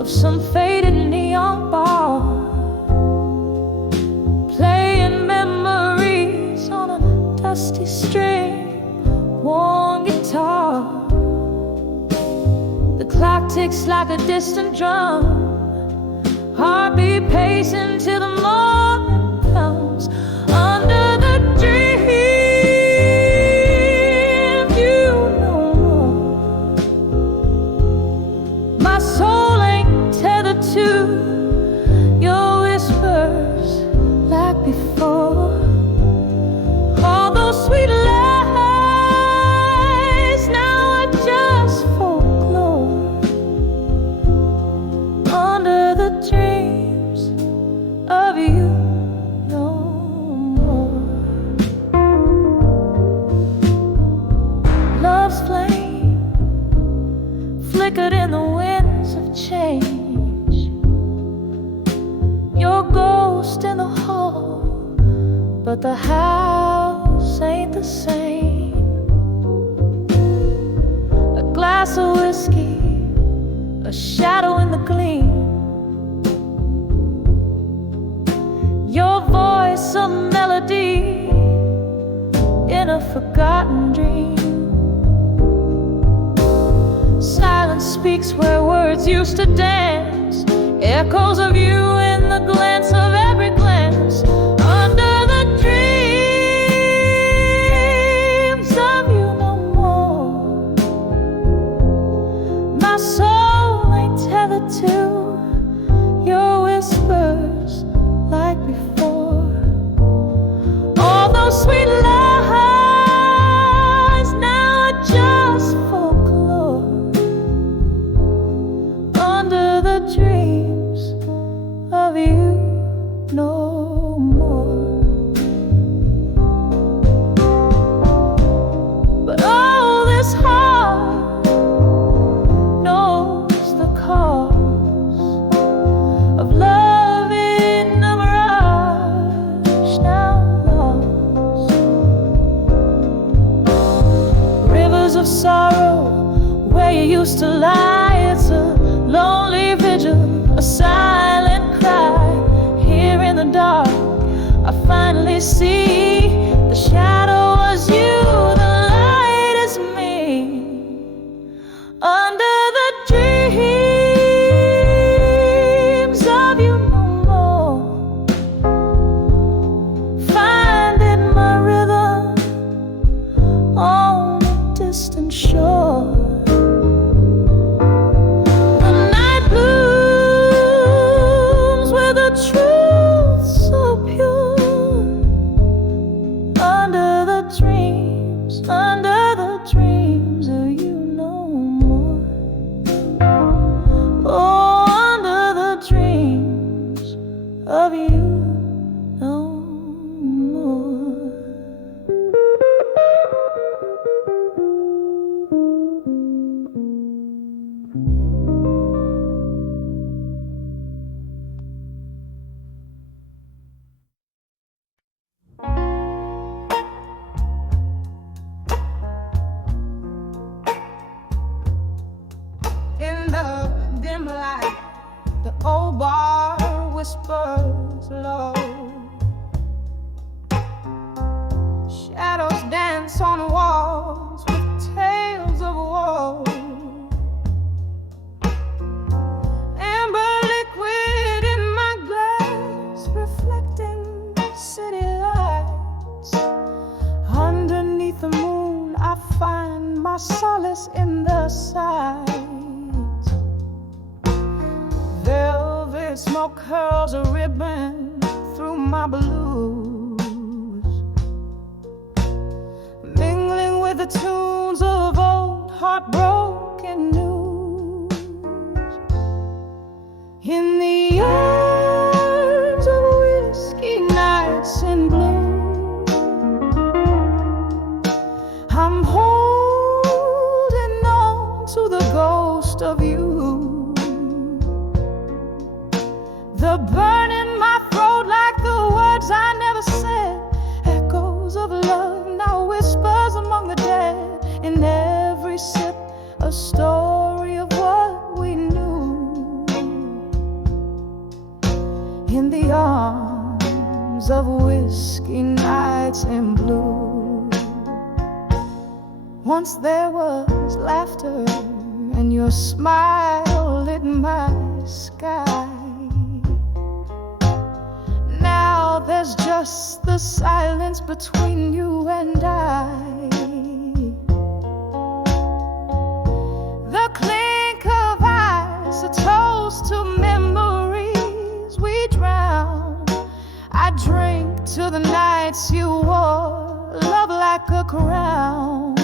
of some faded neon bar, playing memories on a dusty string, worn guitar. The clock ticks like a distant drum, heartbeat pacing till the morning comes. Under the dream, you know more. My soul ain't tethered to your whispers like before. All those sweet lies now are just folklore. Under the dreams of you no more. Love's flame flickered in the winds of change. Your ghost in the hall, but the house ain't the same. A glass of whiskey, a shadow in the gleam. Your voice a melody in a forgotten dream. Silence speaks where words used to dance, echoes of you in the glance of every glance. Under the dreams of you no more. My soul ain't tethered to your whispers like before. All those sweet lies now are just folklore. Under the dreams of you no more. But all this heart knows the cause of love in a mirage now lost. Rivers of sorrow where you used to lie. It's a lonely vigil, a silent cry. Here in the dark, I finally see the shadow was you, the light is me. Under the dreams of you no more. Finding my rhythm on a distant shore. The night blooms with a truth so pure. Under the dreams, under the dreams. whispers low. Shadows dance on walls with tales of woe. Amber liquid in my glass, reflecting city lights. Underneath the moon I find my solace in the sight. Velvet smoke curls a ribbon through my blues, mingling with the tunes of old heartbroken news. In the arms of whiskey nights in blue, I'm holding on to the ghost of you. The burn in my throat like the words I never said. Echoes of love now whispers among the dead. In every sip a story of what we knew. In the arms of whiskey nights in blue. Once there was laughter and your smile lit my sky. Now there's just the silence between you and I. The clink of ice, a toast to memories we drown. I drink to the nights you wore love like a crown.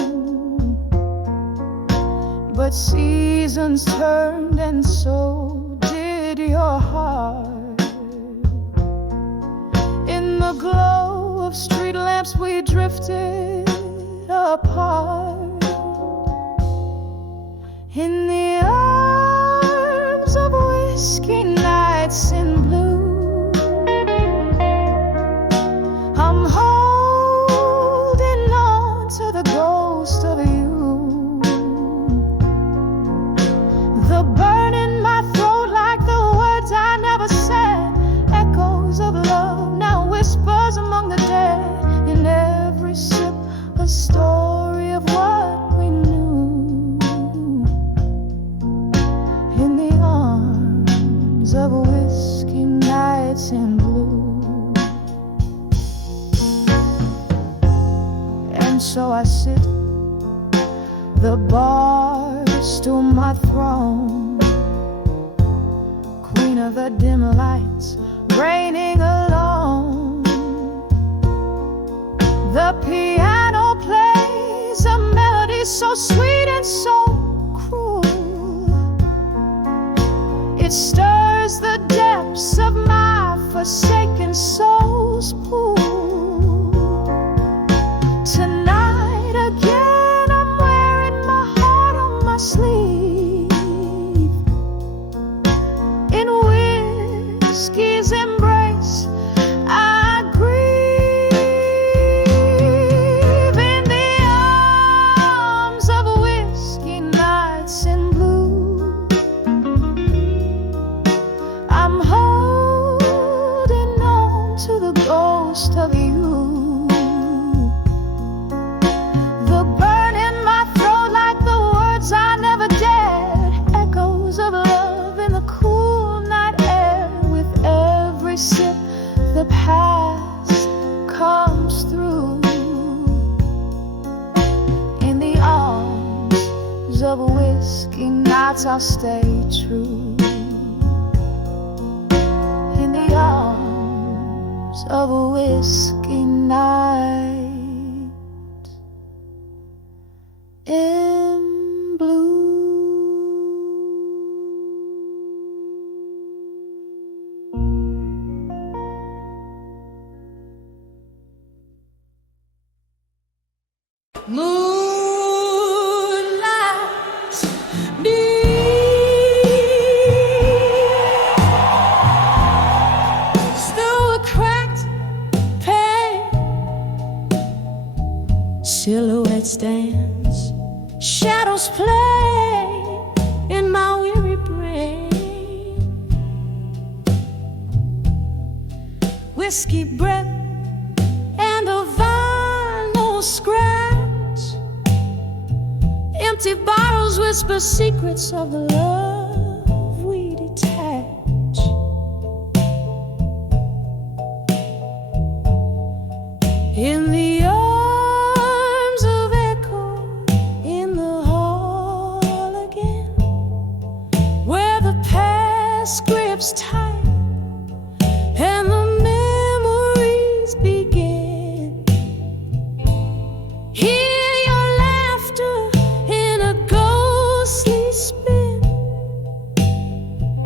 But seasons turned and so did your heart. In the glow of street lamps we drifted apart. In the arms of whiskey nights in blue, I'm holding on to the ghost of you. The burn in my throat like the words I never said. Echoes of love now whispers among the dead. In every sip a story of what we knew. In the arms of whiskey nights in blue. And so I sit, the bar to my throne, queen of the dim lights, reigning alone. The piano plays a melody so sweet and so cruel. It stirs the depths of my forsaken soul's pool. Tonight again I'm wearing my heart on my sleeve. In whiskey's embrace I grieve. In the arms of whiskey nights in blue, I'm holding on to the ghost of you. The burn in my throat like the words I never dared. Echoes of love in the cool night air. With every sip the past comes through. In the arms of whiskey nights I'll stay true. In the arms of a whiskey night in blue. Moonlight beams through a cracked pane. Silhouettes dance, shadows play in my weary brain. whiskey breath and a vinyl scratch. Empty bottles whisper secrets of the love we detach. In the arms of echo, in the hall again, where the past grips tight and the memories begin. Hear your laughter in a ghostly spin,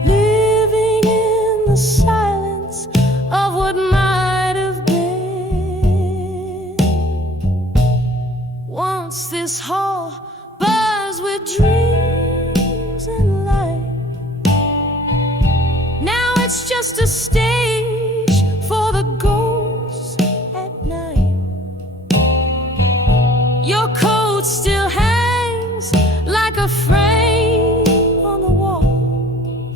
living in the silence of what might have been. Once this hall buzzed with dreams and light, now it's just a stage for the ghosts at night. Your coat still hangs like a frame on the wall,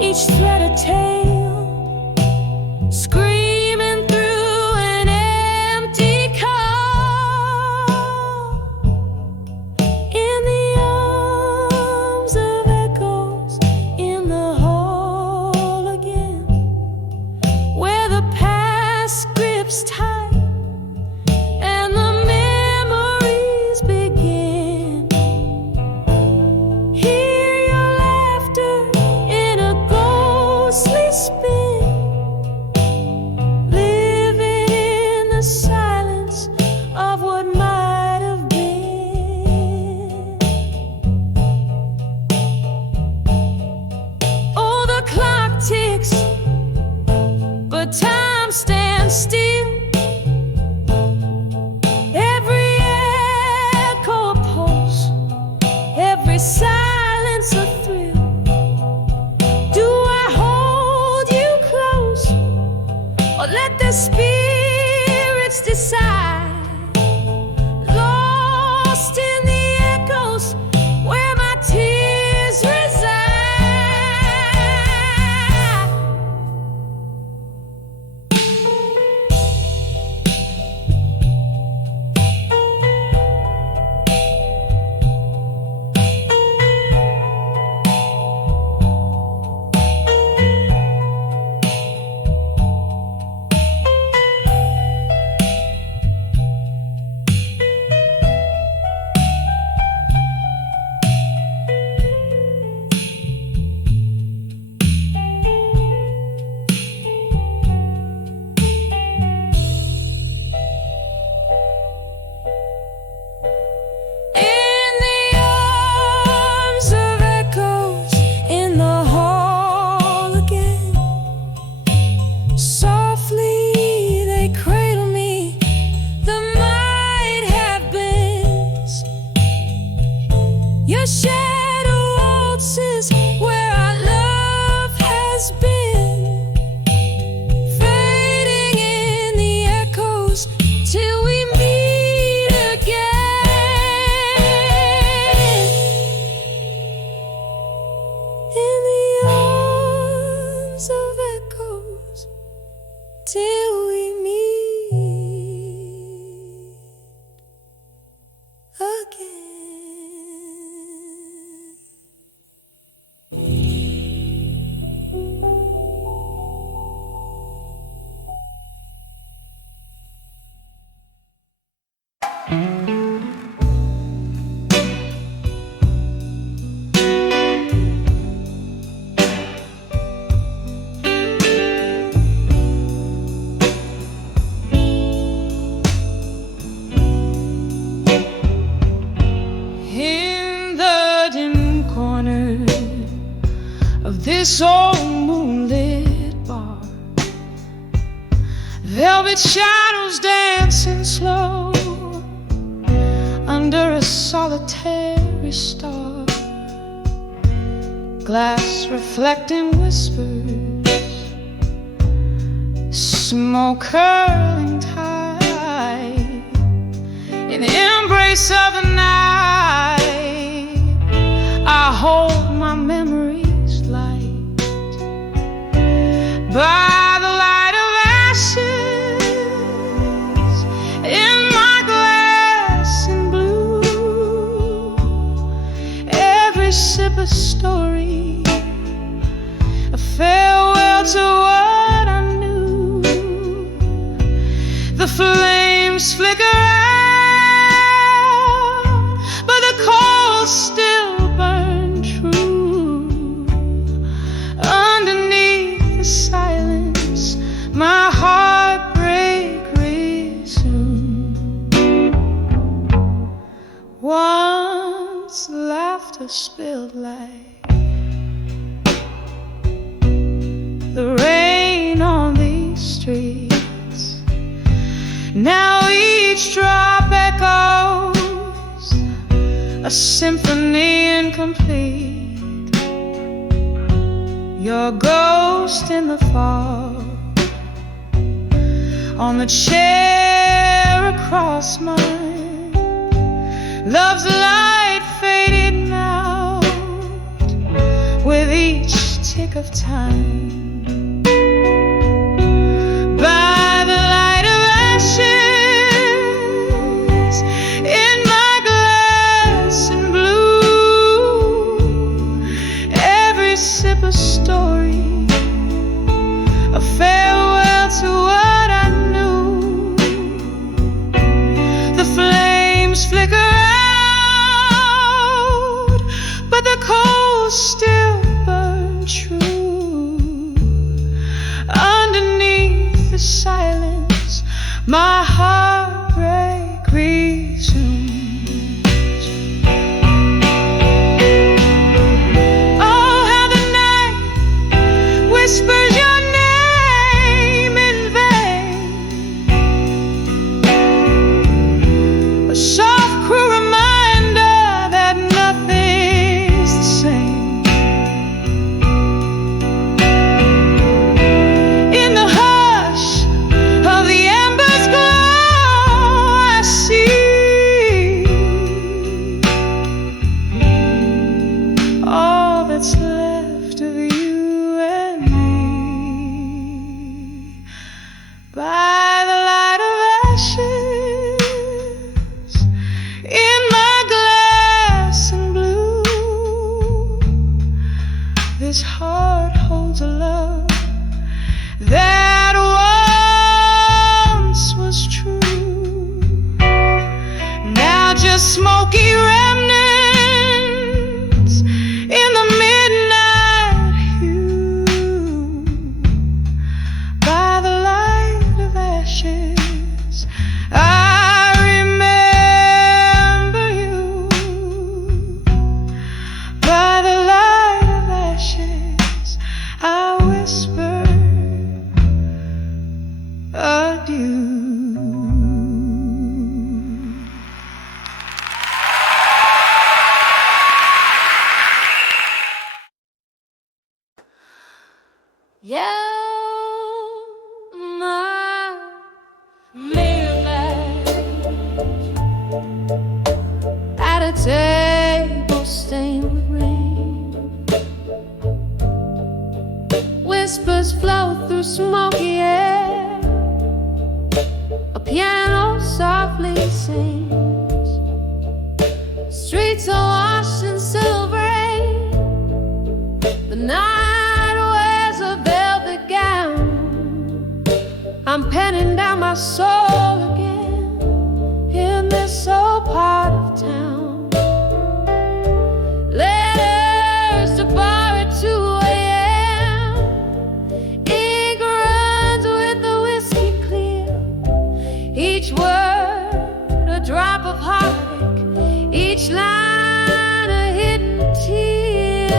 each thread a tale, screaming through an empty car. In the arms of echoes, in the hall again, where the past grips tight and the memories begin. Hear your laughter in a ghostly spin, living in the silence of what might have been. Oh, the clock ticks, but time stands still. Every echo a pulse, every silence a thrill. Do I hold you close, or let the spirits decide? Lost in the echoes where my tears reside. In the arms of echoes, in the hall again, softly they cradle me, the might have beens. Your shadow waltzes where our love has been, fading in the echoes till we meet again. In the arms of echoes till we meet again. In the dim corner of this old moonlit bar, velvet shadows dancing slow under a solitary star, glass reflecting whispers, smoke curling tight in the embrace of the night. I hold my memories light by the light for spilled light. The rain on these streets, now each drop echoes a symphony incomplete. Your ghost in the fog on the chair across mine. Love's light faded now with each tick of time. By the light of ashes in my glass and blue, every sip a story, a farewell to what I knew. The flames flicker out, but the coals still burn true. Underneath the silence, my heartbreak resumes. Oh, how the night whispers your name in vain, a soft, cruel reminder that nothing's the same. In the hush of the embers glow, I see all that's left of you and me. By the light of ashes in my glass and blue, this heart holds a love that once was true. Now just smoky remnants in the midnight hue. By the light of ashes, I remember you. By the light of ashes, I whisper adieu. You're my mirror at a table stained with rain. Whispers flow through smoky air. A piano softly sings. Streets are washed in silver rain. The night wears a velvet gown. I'm penning down my soul again in this old part of town. Letters to bar at 2 a.m. Ink runs with the whiskey clear. Each word a drop of heartache, each line a hidden tear.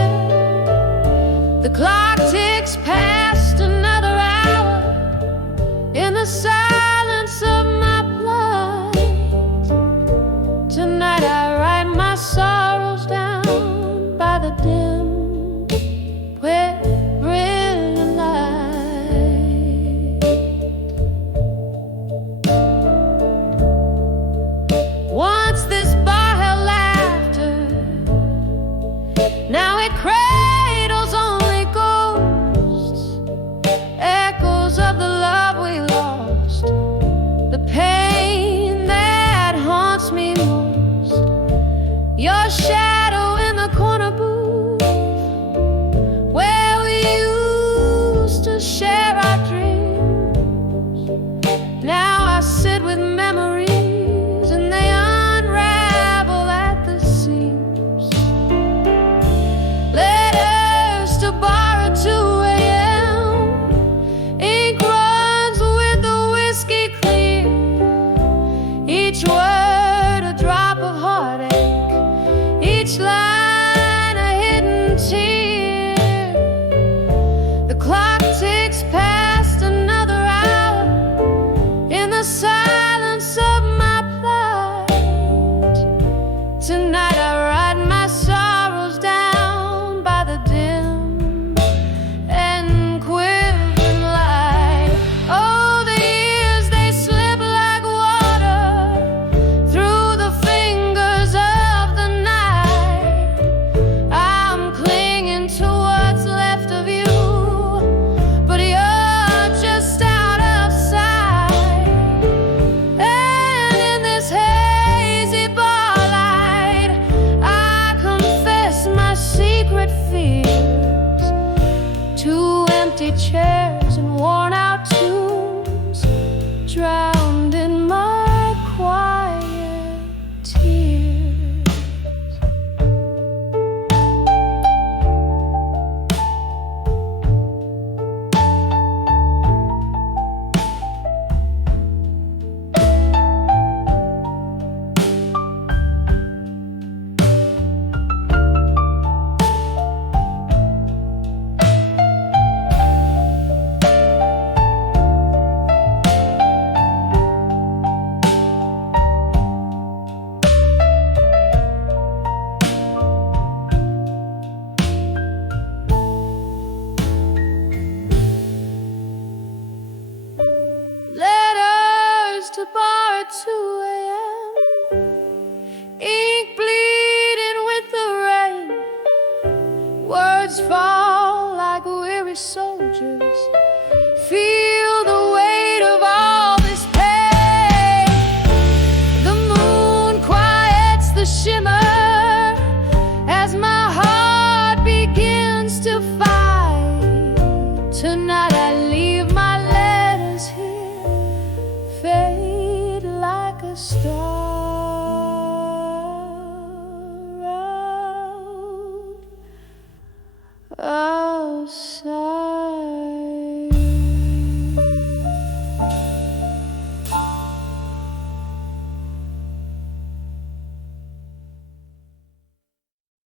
The clock ticks past another hour in the silence of my blood. Tonight I write my sorrows down by the dim, quivering light. Once this bar held laughs at 2 a.m. Ink bleeding with the rain. Words fall like weary soldiers. Feel the weight of all this pain. The moon quiets the ship.